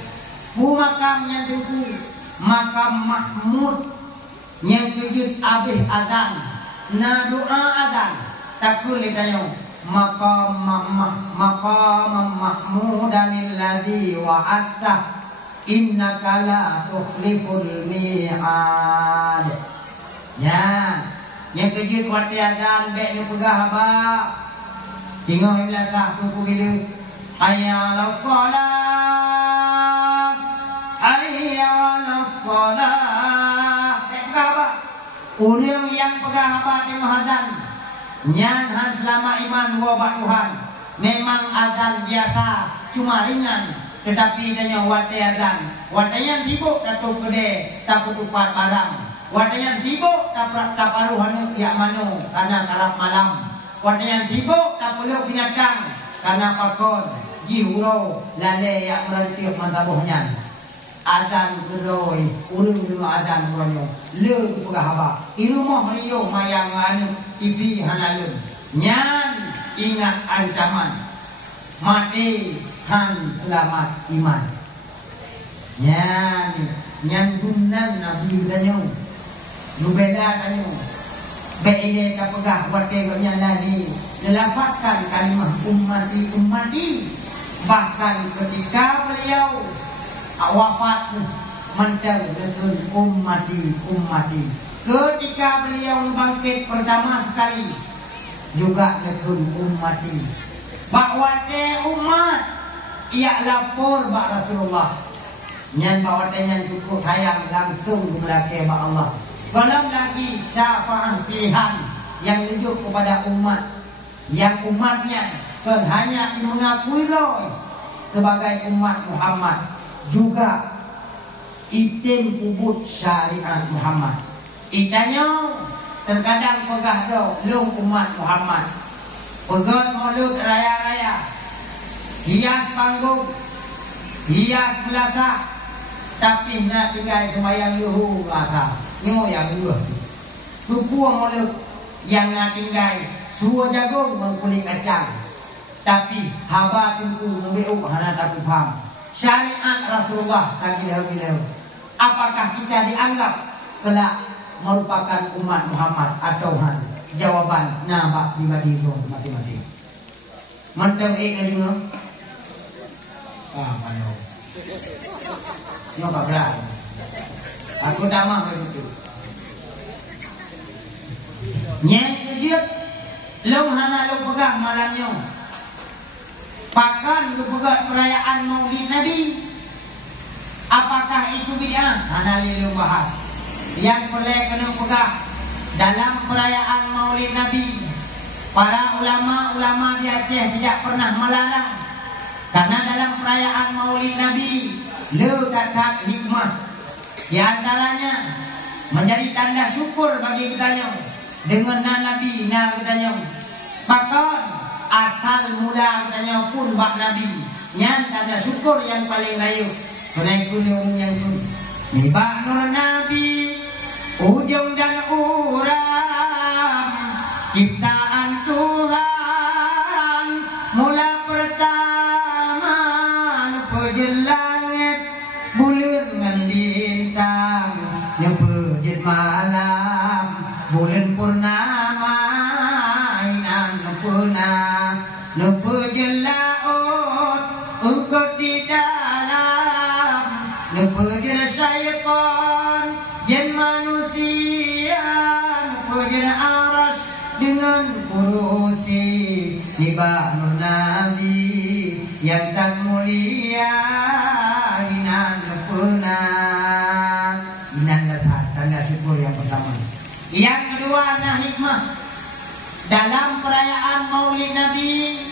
Bu makam yang dukun makam Mahmud yang kejut abis azan na doa azan takul ditanya maqam mahmudan alladhi wa'adta innaka la tukhliful mi'ad. Ya, yang kerja kuat tiadan baik dia pegah apa? Tengok belakang tunggu bila. Hayya 'alas shalah. Hayya 'alas shalah. Pegah apa? Orang yang pegah apa tengok azan. Nyan han selama iman wa Tuhan. Memang azan biasa, cuma ringan. Tetapi tanya watai azan. Watai yang sibuk datuk kedai, tak ketupat barang. Watai yang sibuk tak paruh hanu yak mano karena kalap malam. Watai yang sibuk tak peluk binatang karena pakon, jihuro, lalai yak merantiuk mantabuhnya. Azan geroi, urung dengan azan geronyo. Le pegah apa? Irumah riyo mayang anu TV hanalun. Nyan ingat ancaman mati han selamat iman. Nyan gunan nabi danyo. Nubela danyo. Beile ka pegah wate gonya lagi. Melafatkan kalimah ummati. Bahkan ketika beliau wafat menceritakan ummati. Ketika beliau bangkit pertama sekali juga nekun ummati. Bahwa umat ia lapor bak Rasulullah. Nyan bahwa nyan cukup sayang langsung belakang bak Allah. Belum lagi syafaat pilihan yang tunjuk kepada umat. Yang umatnya kan hanya mengakui roh sebagai umat Muhammad. Juga itim kubut syariat Muhammad. Itanya terkadang pegah do lung umat Muhammad. Pegon maulud raya-raya. Hias panggung. Hias belakang. Tapi nak tinggal sembahyang luhu belakang. Nyo yang dua. Tupuang maulud yang nak tinggal suruh jagung mengkulit kacang. Tapi haba tunggu membeuk hana tak faham. Syariat Rasulullah tak gila-gila. Apakah kita dianggap kelak merupakan umat Muhammad atau han? Jawaban nabak pribadi itu mati-mati. Mantap kali ngah. Payo. Nyoba berat. Aku dah mah begitu. Nyek dia long hana long pegang malamnya. Pakan lu pegang perayaan Maulid Nabi. Apakah itu bid'ah? Hana lilu bahas. Yang boleh kena pegang dalam perayaan Maulid Nabi. Para ulama-ulama di Aceh tidak pernah melarang. Karena dalam perayaan Maulid Nabi terdapat hikmah. Di antaranya menjadi tanda syukur bagi kita dengan Nabi kita. Bahkan asal mula kita pun bak Nabi. Yang tanda syukur yang paling layu. Tunai kuliah yang pun. Nibak nur Nabi. Ujung dan uram ciptaan Tuhan. Mula pertama pejel langit bulir dengan bintang. Nyepejit malam bulan purnama inang nepuna. Nepejel laut engkau di dalam. Nepejel syaitan jen manusia. Nepejel aras dengan kursi. Nibak nur Nabi yang tak mulia. Inan nepuna. Inan datang tanda syukur yang pertama. Yang kedua nah hikmah dalam perayaan Maulid Nabi.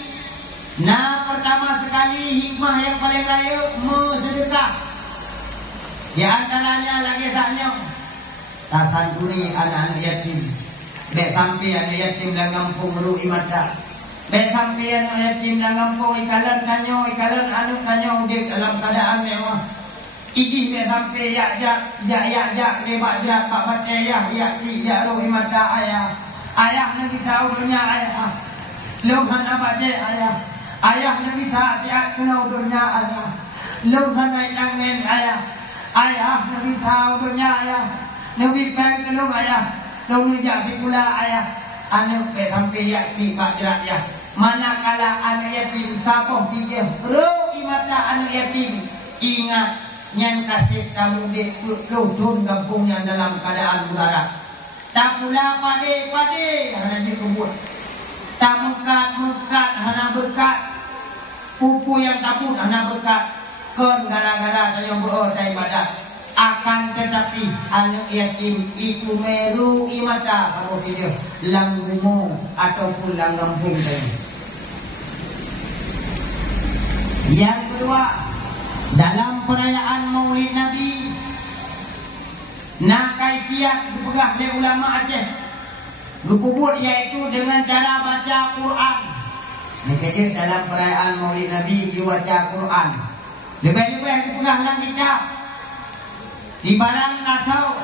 Nah pertama sekali hikmah yang paling raya bersedekah. Di antaranya lagi sahnya tasantuni anak-anak yatim. Bek sampai anak yatim dan kampung ru imada. Bek sampai anak yatim dan kampung ikalan kanyo anu kanyo dia dalam keadaan mewah. Iki bek sampai ya lewat jak pak batai ya ru imada ayah. Ayah nanti tahu dunia ayah. Luhan apa je ayah. Ayah nanti saat dia kenal dunia ayah. Luhan yang nen ayah. Ayah nanti tahu dunia ayah. Nabi peng kenal ayah. Lalu jadi pula ayah. Anak sampai yakti pak jerat ya. Manakala anak yatim sapoh dia ro imata anak yatim. Ingat Yang kasih kamu di lutun kampung yang dalam keadaan udara. Tak pula pade hana dikebut. Tak mekat hana berkat. Pupu yang takut hana berkat. Kon gara-gara yang berodai badak. Akan tetapi anak yatim itu meru imata kalau dia langgumo ataupun langgampung tadi. Yang kedua, dalam perayaan Maulid Nabi, kaifiat dipegang oleh ulama Aceh, dikubur yaitu dengan cara baca Quran. Jadi dalam perayaan Maulid Nabi dibaca Quran. Lebih-lebih dipegang dalam kitab. Di barang kasau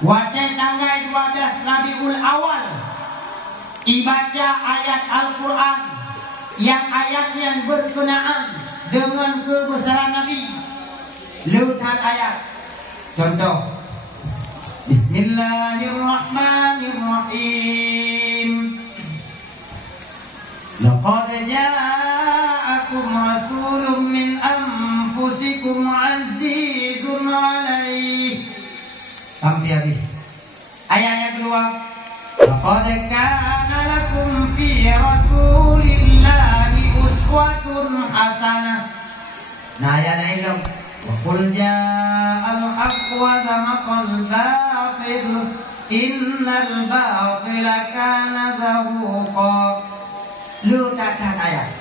wajah tanggal 12 Rabiul Awal dibaca ayat Al-Quran yang ayatnya berkenaan dengan kebesaran Nabi. Lihat ayat. Contoh, Bismillahirrahmanirrahim. Laqad ja'akum rasulun min anfusikum azizun alaih. Sampai habis. Ayat yang kedua. Laqad kana lakum fi rasulillahi uswatun hasanah. Nah ayat lain. Wa qul ja'al haqq wa zamaqal batil innal batila kana zahuqa. Lu kata ayat.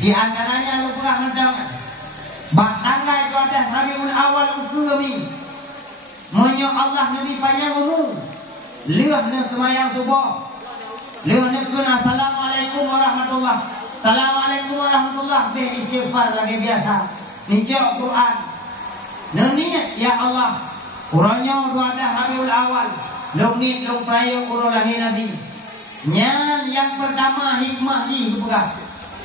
Di antaranya lu pernah mendengar tanggal 12 Rabiul Awal ukumi menyo Allah Nabi panjang umum lihat nak semayang subuh lihat nak kena assalamualaikum warahmatullah assalamualaikum warahmatullah be istighfar lagi biasa ninjau Quran nani ya Allah urangnya 12 Rabiul Awal lungit lung praya uro lahir Nabi yang pertama hikmah ni bukan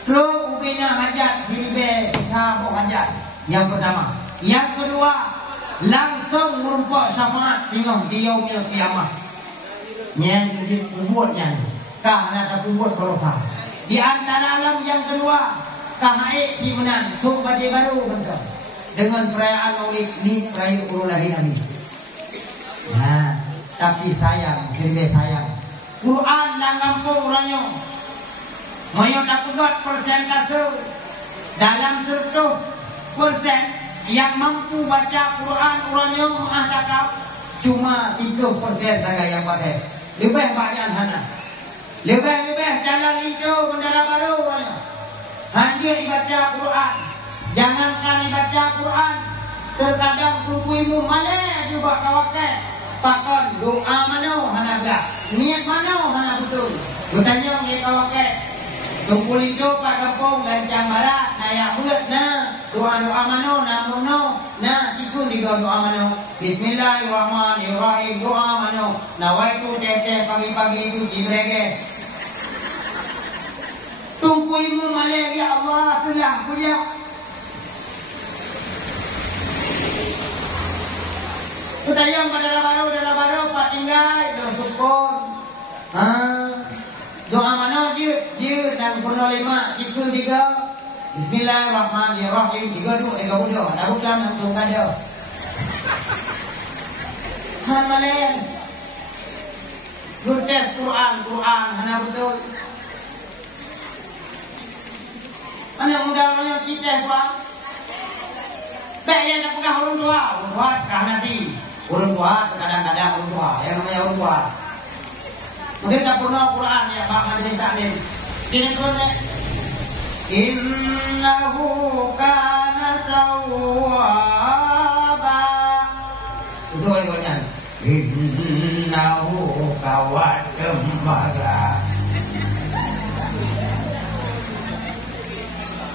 terus ubina hajat siribe kabuk hajat yang pertama. Yang kedua langsung merupakan syafaat tinggal di yaumil qiyamah. Yang jadi kubutnya karena ada kubut berofah. Di antara alam yang kedua kahai timunan tu badi baru bentuk dengan perayaan Maulid ni perayaan urul lahir Nabi. Nah, tapi sayang siribe sayang Quran dan kampung orangnya Mayo tak pegat persentase dalam 100% yang mampu baca Quran orangnya mengatakan cuma 3% saja yang pakai. Lebih banyak sana. Lebih jalan itu bendera baru orangnya. Hanya dibaca Quran. Jangankan dibaca Quran, terkadang buku-buku malah juga kawakai. Pakon doa mana hana belah. Niat mana hana betul. Bertanya ke kawakai. Tumpul itu Pak Kampung Gancang Barat Naya buat na doa-doa mano namono na ikut juga doa mano Bismillahirrahmanirrahim doa mano nawaitu tete pagi-pagi itu jibrege tungkuimu malek ya Allah kuliah Kutayang pada baru Pak tinggal do syukur doa mana je dan pernah 5 itu 3 Bismillahirrahmanirrahim 3 tu kamu dia tahu dalam langsung dia han malen Gurtes Quran hana betul anak muda orang kita buat baik dia nak pegang orang tua kah nanti orang tua kadang-kadang orang tua yang namanya orang tua mungkin tak pernah Quran ya Pak Madin Taklim. Ini kone innahu kana tawwaba. Itu ayatnya. Innahu kawadamara.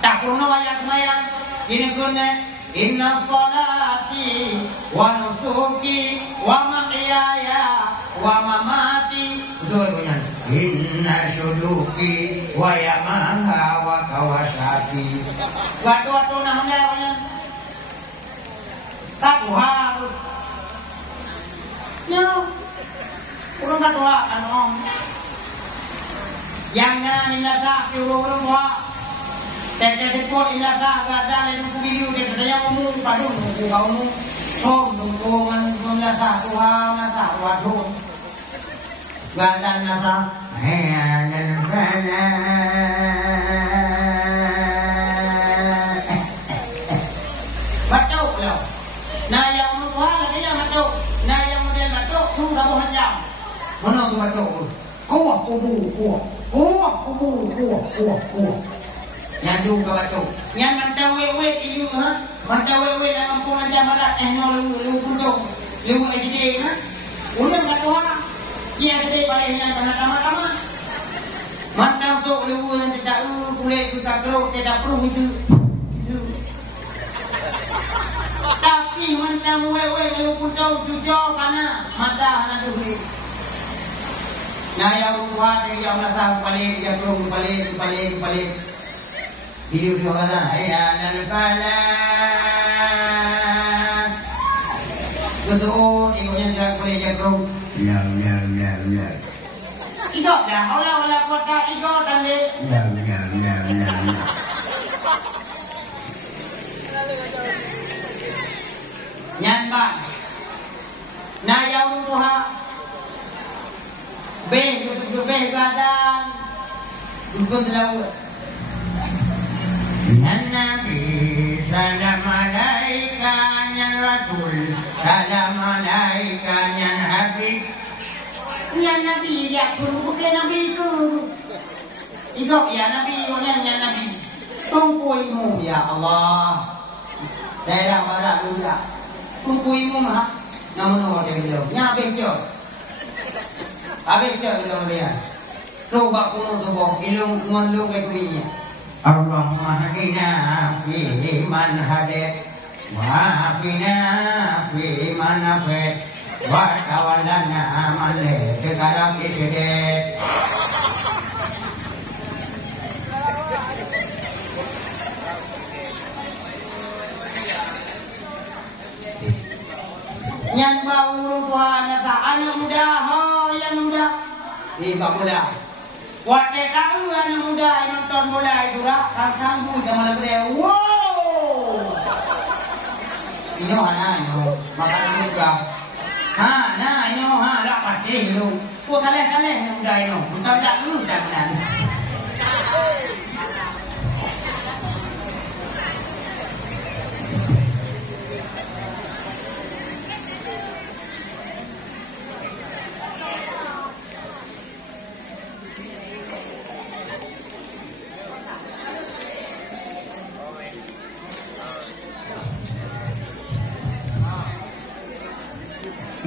Tak pernah ayat semayang. Ini kone inna salati wa nusuki wa mahyaya wa mamati. Betul punya. Inna syuduki wa yamaha wa kawasati. Waktu-waktu namanya punya. Takwa. Ya. Urung takwa kan om. Jangan indah tak urung tua. Saya depot ila gada le nunggu video dia saya ngomong padu nunggu kau nunggu man sebelah satu hal satu waduh gada nasa batuk loh. Nah yang mudah lagi yang batuk. Nah yang model batuk tu kamu macam mana tu batuk? Kuah kubu. Yang tu ke batuk. Yang mantau wewe ilu ha. Mantau wewe dalam kampung macam barat lu pundung. Lu gede ha. Udah batuk ha. Dia gede balik yang tamat-tamat. Mantau tu lu yang tidak kulit tu tak perlu tidak perlu itu. Tapi mantau wewe lu pundung jujur kana mata anak tu. Nah yang Tuhan yang merasa balik dia perlu balik. Video kata ayat al-falaq. Betul, ikutnya tidak boleh jago. Ya. Ikut dah, olah kota ikut tadi. Ya. Nyanbang. Nah yang Tuhan. Beh kadang. Ikut laut. Nabi salam alaika ya Rasul salam alaika ya Habib ya Nabi ya guru bukan Nabi guru itu ya Nabi ya Nabi tungguimu ya Allah daerah barat juga tungguimu mah namun orang dia nyabe jo abe jo dia coba kuno tu boh ilmu ngondong ke dunia Allahumma hadina fi man hadait wa afina fi man afait wa tawallana man ladika hidayat yang baru Tuhan anak muda yang muda tak muda waktu tahu anak muda nonton bola itu lah, sanggup zaman beliau. Wow, ini mana ini? Makan juga. Ini dah pasti itu. Kale muda ini, muda tak dulu jangan.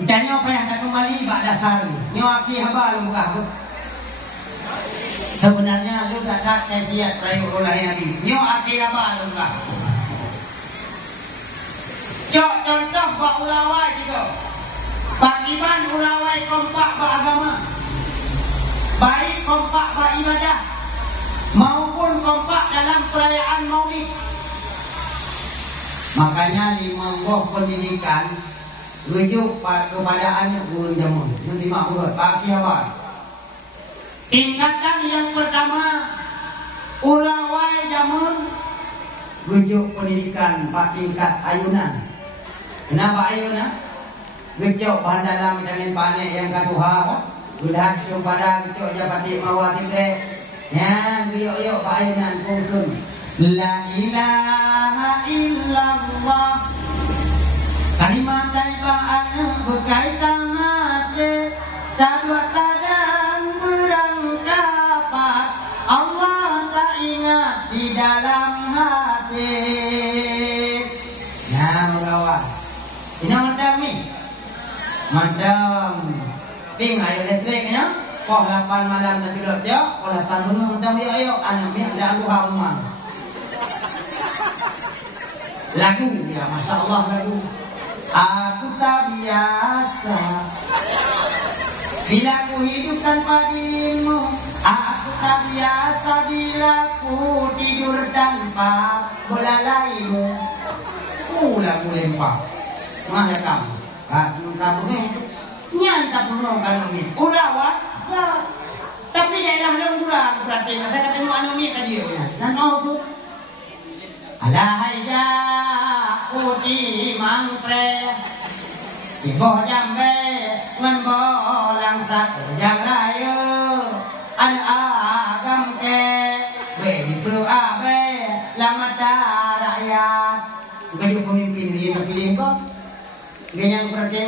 Tanya apa yang akan kembali pada dasar nyaki haba lu buka sebenarnya lu tak tak siap rayu oleh Nabi nyaki haba lu buka contoh buat ulawai juga Pakiban ulawai kompak beragama baik kompak beribadah maupun kompak dalam perayaan maulid makanya di monggoh pendidikan rujuk kepada anak guru jamun. Yang 50 pagi awal. Tingkatan yang pertama ulawai jamun rujuk pendidikan pak tingkat ayunan. Kenapa ayunan? Rujuk bahan dalam dengan panik yang kedua. Udah rujuk pada rujuk japati mawati bre. Ya, rujuk pak ayunan pungkun. La ilaha illallah. Kalimat taibaan berkaitan hati Tadwa tadang berangkapat Allah tak ingat di dalam hati. Nah mulawa ini macam ni macam ting air elektriknya kok 8 malam nanti kerja kok 8 gunung macam dia ayo anak ni ada aku rumah lagu dia Masya Allah lagu aku tak biasa bila ku hidup tanpa dirimu. Aku tak biasa bila ku tidur tanpa belalaimu. Lagu lempar mana kamu ni nyan tak perlu kalau ni urawat tapi daerah lemburah berarti saya kata anu ni tadi ya dan mau tu Alahai ja uti mangtre Ibo jambe ngan bo langsak jang raya an agam ke be dipru abe lamata rakyat gaji pemimpin dia pilih kok dia yang pergi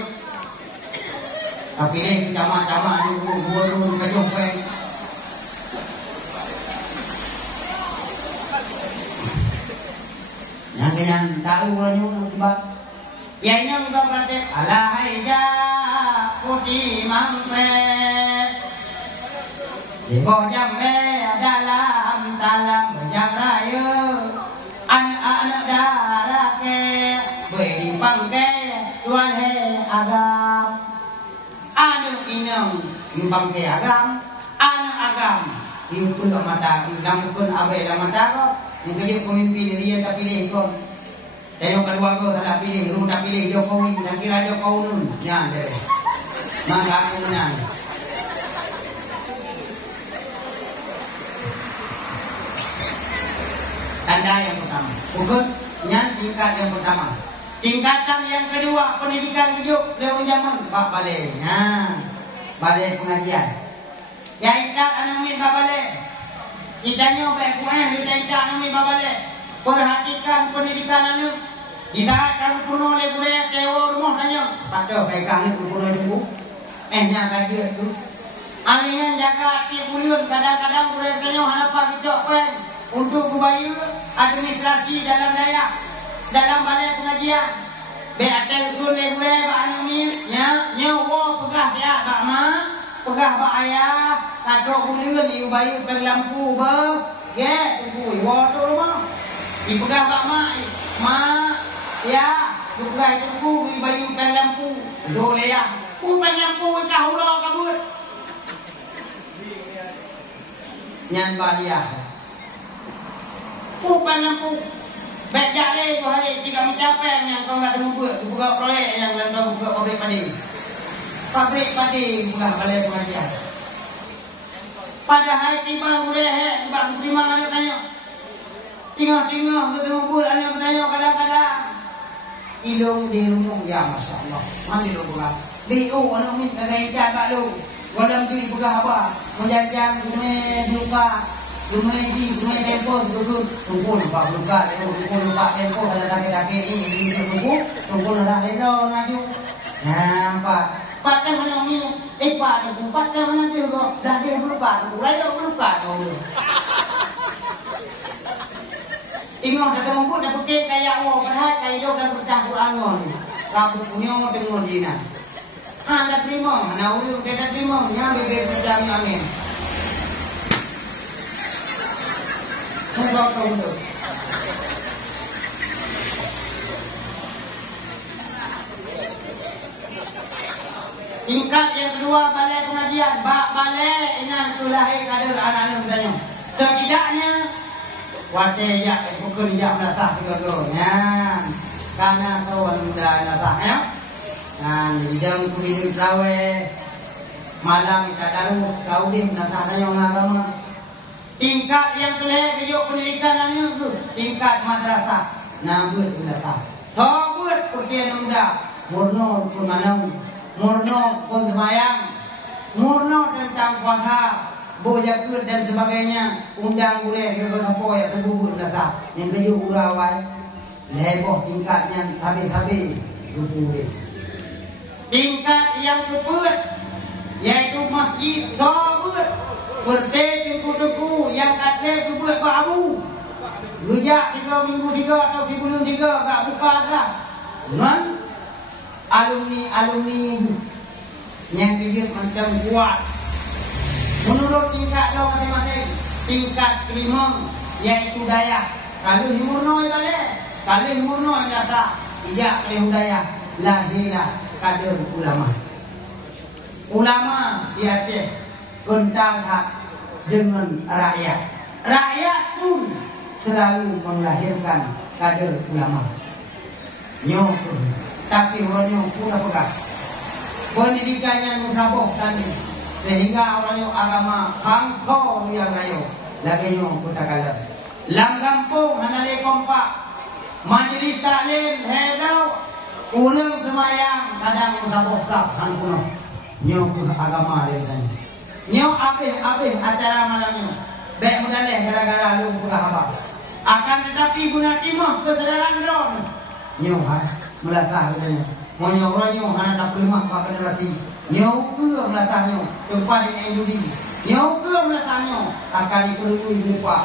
tapi ini sama-sama ni guru kejopeng yang kenyan tahu orang tiba ya ini yang kita berarti alahai ja putih mampe di jambe dalam berjang raya anak-anak darake beri pangke tuan he agam anu inang pangke agam anak agam diukur mata pun abe mata kok yang kerja pemimpin dia tak pilih kok tengok keluarga tak pilih rumah tak pilih Jokowi dan kira Jokowi nun jangan deh maka aku menang tanda yang pertama bukan yang tingkat yang pertama tingkatan yang kedua pendidikan hidup lewat zaman Pak Balai balai pengajian ya ikat anami Pak Balai ditanya baik puan ditanya anami Pak Balai perhatikan pendidikan anu di saat kamu kuno oleh budaya teor rumah tanya pada baik kami kuno itu nya kaji itu alian jaga tiap bulan kadang-kadang budaya tanya apa kita pen untuk kubayu administrasi dalam daerah dalam balai pengajian beatel gune gue pak anumi nya wo pegah dia pak ma pegah pak ayah kadok bulan di ubayu penglampu be ge tunggu wo tu rumah di pegah pak ma ya pegah tunggu di ubayu penglampu dole ya ku penglampu kah ulo kabut nyan badia penglampu baik jale tu hari jika mencapai yang kau nak tunggu buka proyek yang kau buka pabrik padi buka balai pengajian pada hari tiba boleh buat terima anak tanya tinggal ketemu anak tanya kadang-kadang ilung di rumah ya masya Allah mandi lu buka BO anak min kagak jaga lu walau tu buka apa menjajan lupa Rumah tempo duduk tunggu lupa tempo ada kaki ini tunggu ada leno maju nampak patah mana ni patah mana tu kok dah dia lupa kau ingat kata mampu dah pakai kayak padahal kayak dok dan bercampur angon kamu punya dengan dina anda terima mana ulu kita terima nya bebek berjam amin Tingkat yang kedua balai pengajian balai yang lahir kader anak-anak mudanya setidaknya wate ya bukan ya nasah juga karena kawan muda nasah ya dan bidang kuliah trawe malam tadarus kaudin nasah yang agama tingkat yang kelih hidup pendidikan anu tu tingkat madrasah nambut madrasah tobut pertian muda murno pun manung murno pun semayang murno tentang puasa bojakut dan sebagainya undang boleh ke apa ya tegugur madrasah yang keju urawai leboh tingkatnya habis-habis rukun tingkat yang keput yaitu masjid tobut Berdek tuku yang kata tu buat baru. Rujak 3 minggu 3 atau sebulan 3 tak buka dah. Dengan alumni yang dia macam kuat. Menurut tingkat lo masing-masing, tingkat kelima iaitu daya. Kalau himurno balik, kalau himurno kata ijak ke budaya lahirlah kader ulama. Ulama di Aceh kontak dengan rakyat. Rakyat pun selalu melahirkan kader ulama. Nyok, tapi orang pun apa? Pendidikannya musaboh tadi, sehingga orang yang agama pangkau yang layu, lagi nyok kita kalah. Lam kampung hana le kompak. Majlis taklim hedau. Urang semayang kadang sabok-sabok han kuno. Nyo ke agama dia tanya. Nyo habis acara malam ni. Baik mudaleh gara-gara lu buka apa. Akan tetapi guna timah kesedaran drone. Nyo melatah katanya. Mau nyo hana tak pelimah pakai rati. Nyo ke melatah nyo tempat ini judi. Nyo ke melatah nyo akan diperlui lupa.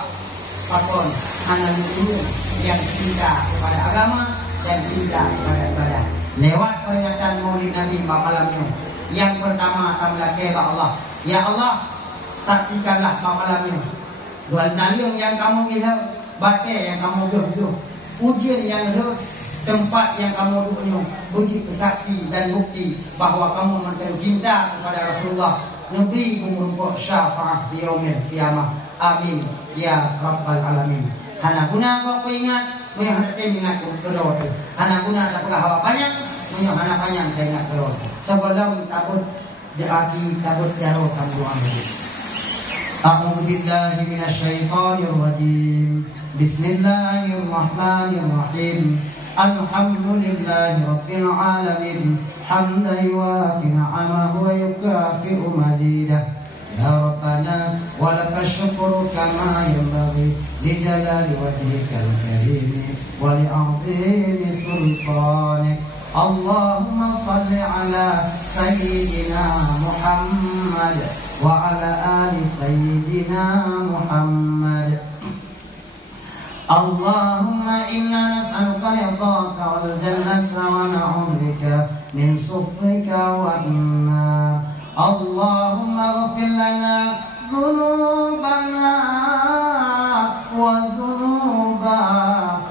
Pakon hana lu yang cinta kepada agama dan cinta kepada ibadah. Lewat peringatan Maulid Nabi malamnya. Yang pertama akan melakirkan Allah. Ya Allah, saksikanlah malamnya. Dua naliung yang kamu lihat, batai yang kamu duduk, ujian yang duduk, tempat yang kamu duduknya, begitu saksi dan bukti bahawa kamu menjadi cinta kepada Rasulullah. Nabi merupakan syafaat di yaumil kiamah. Amin ya rabbal alamin. Hana guna kau ingat, menghadapi ingat kedua. Hana guna tak pernah hawa banyak, hana banyak saya ingat kedua. Sebelum takut jadi takut jauh kamu ambil. A'udzu billahi minasyaitonir rajim. Bismillahirrahmanirrahim. Alhamdulillahi rabbil alamin. Hamdan yuwafi ni'amahu wa yukafi'u mazidah. Ya Rabbana walakal syukru kama yanbaghi li jalali wajhikal karim wa li 'azimi sultanik. Allahumma salli ala sayyidina Muhammad wa ala ali sayyidina Muhammad. Allahumma inna nas'aluka ridhaka wal jannata wa na'udzu bika min sukhtika wa inna. Allahumma ighfir lana dhunubana wa dhunuba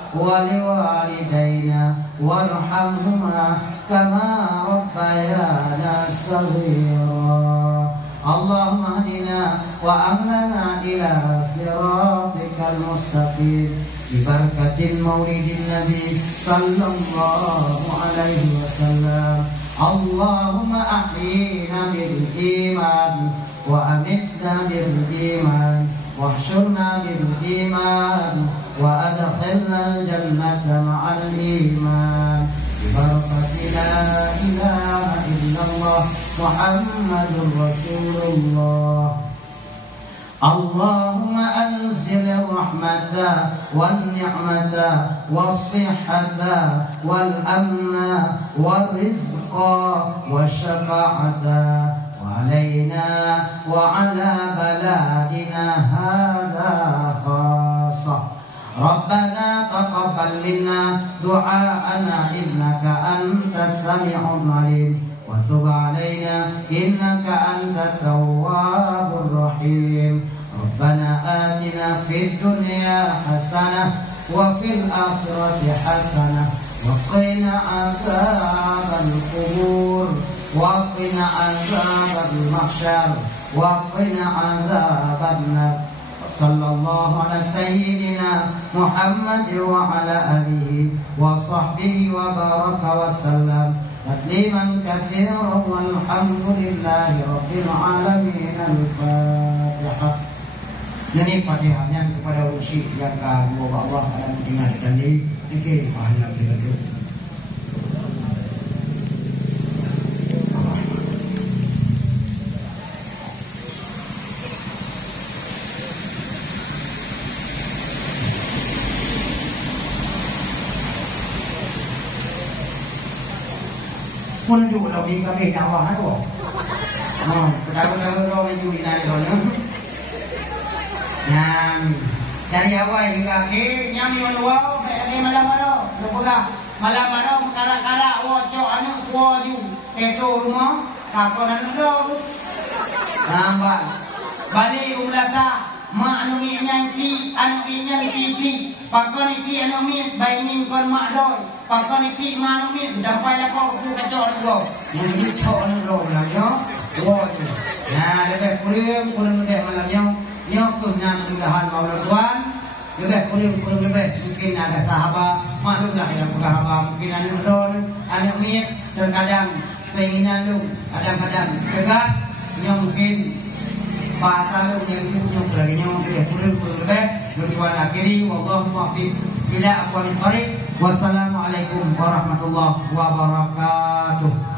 wa liwalidayna warhamhuma kama rabbayana saghira. Allahumma hdina wa ahlana ila siratikal mustaqim bi barakatil maulidin nabi sallallahu alaihi wasallam. Allahumma ahyina bil iman wa amitna bil iman wahsyurna bil iman wa adkhilna al jannata ma'al iman bi barakati la ilaha illallah Muhammadur Rasulullah. Allahumma anzil rahmata wan ni'mata was sihhata wal amna wal rizqa was syafa'ata علينا وعلى بلادنا هذا خاصة. ربنا تقبل منا دعاءنا إنك أنت السميع العليم وتب علينا إنك أنت التواب الرحيم. ربنا آتنا في الدنيا حسنة وفي الآخرة حسنة وقنا عذاب القبور وقنا عذاب المحشر وقنا عذاب النار. صلى الله على سيدنا محمد وعلى آله وصحبه وبارك وسلم تسليما كثيرا والحمد لله رب العالمين. الفاتحة. Ini Fatihahnya kepada Rusi yang semoga Allah akan mendengarkan di pahala beliau. Pun juga dah bingkai ke dakwah tu. Kadang-kadang orang itu inai orang. Yang dari awal hingga ke nyami orang ni malam-malam. Lepas malam-malam kala-kala wajah anak waju itu rumah kakonan dulu. Nampak balik ulasa mak anu ni nyangki anu ni nyangki pakon iki anu mi bainin kon mak doi pakon iki mak anu mi sampai dah kau tu kacau dulu. Yang itu cok dulu lah yo. Wajah. Nah, lebih kurang deh malamnya. Yang tu nak mudahan maulid tuan, lebih kurang lebih mungkin ada sahabat, maklumlah ada sahabat, mungkin ada drone, ada mic, terkadang keinginan lu, kadang-kadang tegas, yang mungkin bahasa yang punya lagi yang dia kurang lebih berdiwan akhiri wallahu muwaffiq ila aqwamit thariq. Wassalamualaikum warahmatullahi wabarakatuh.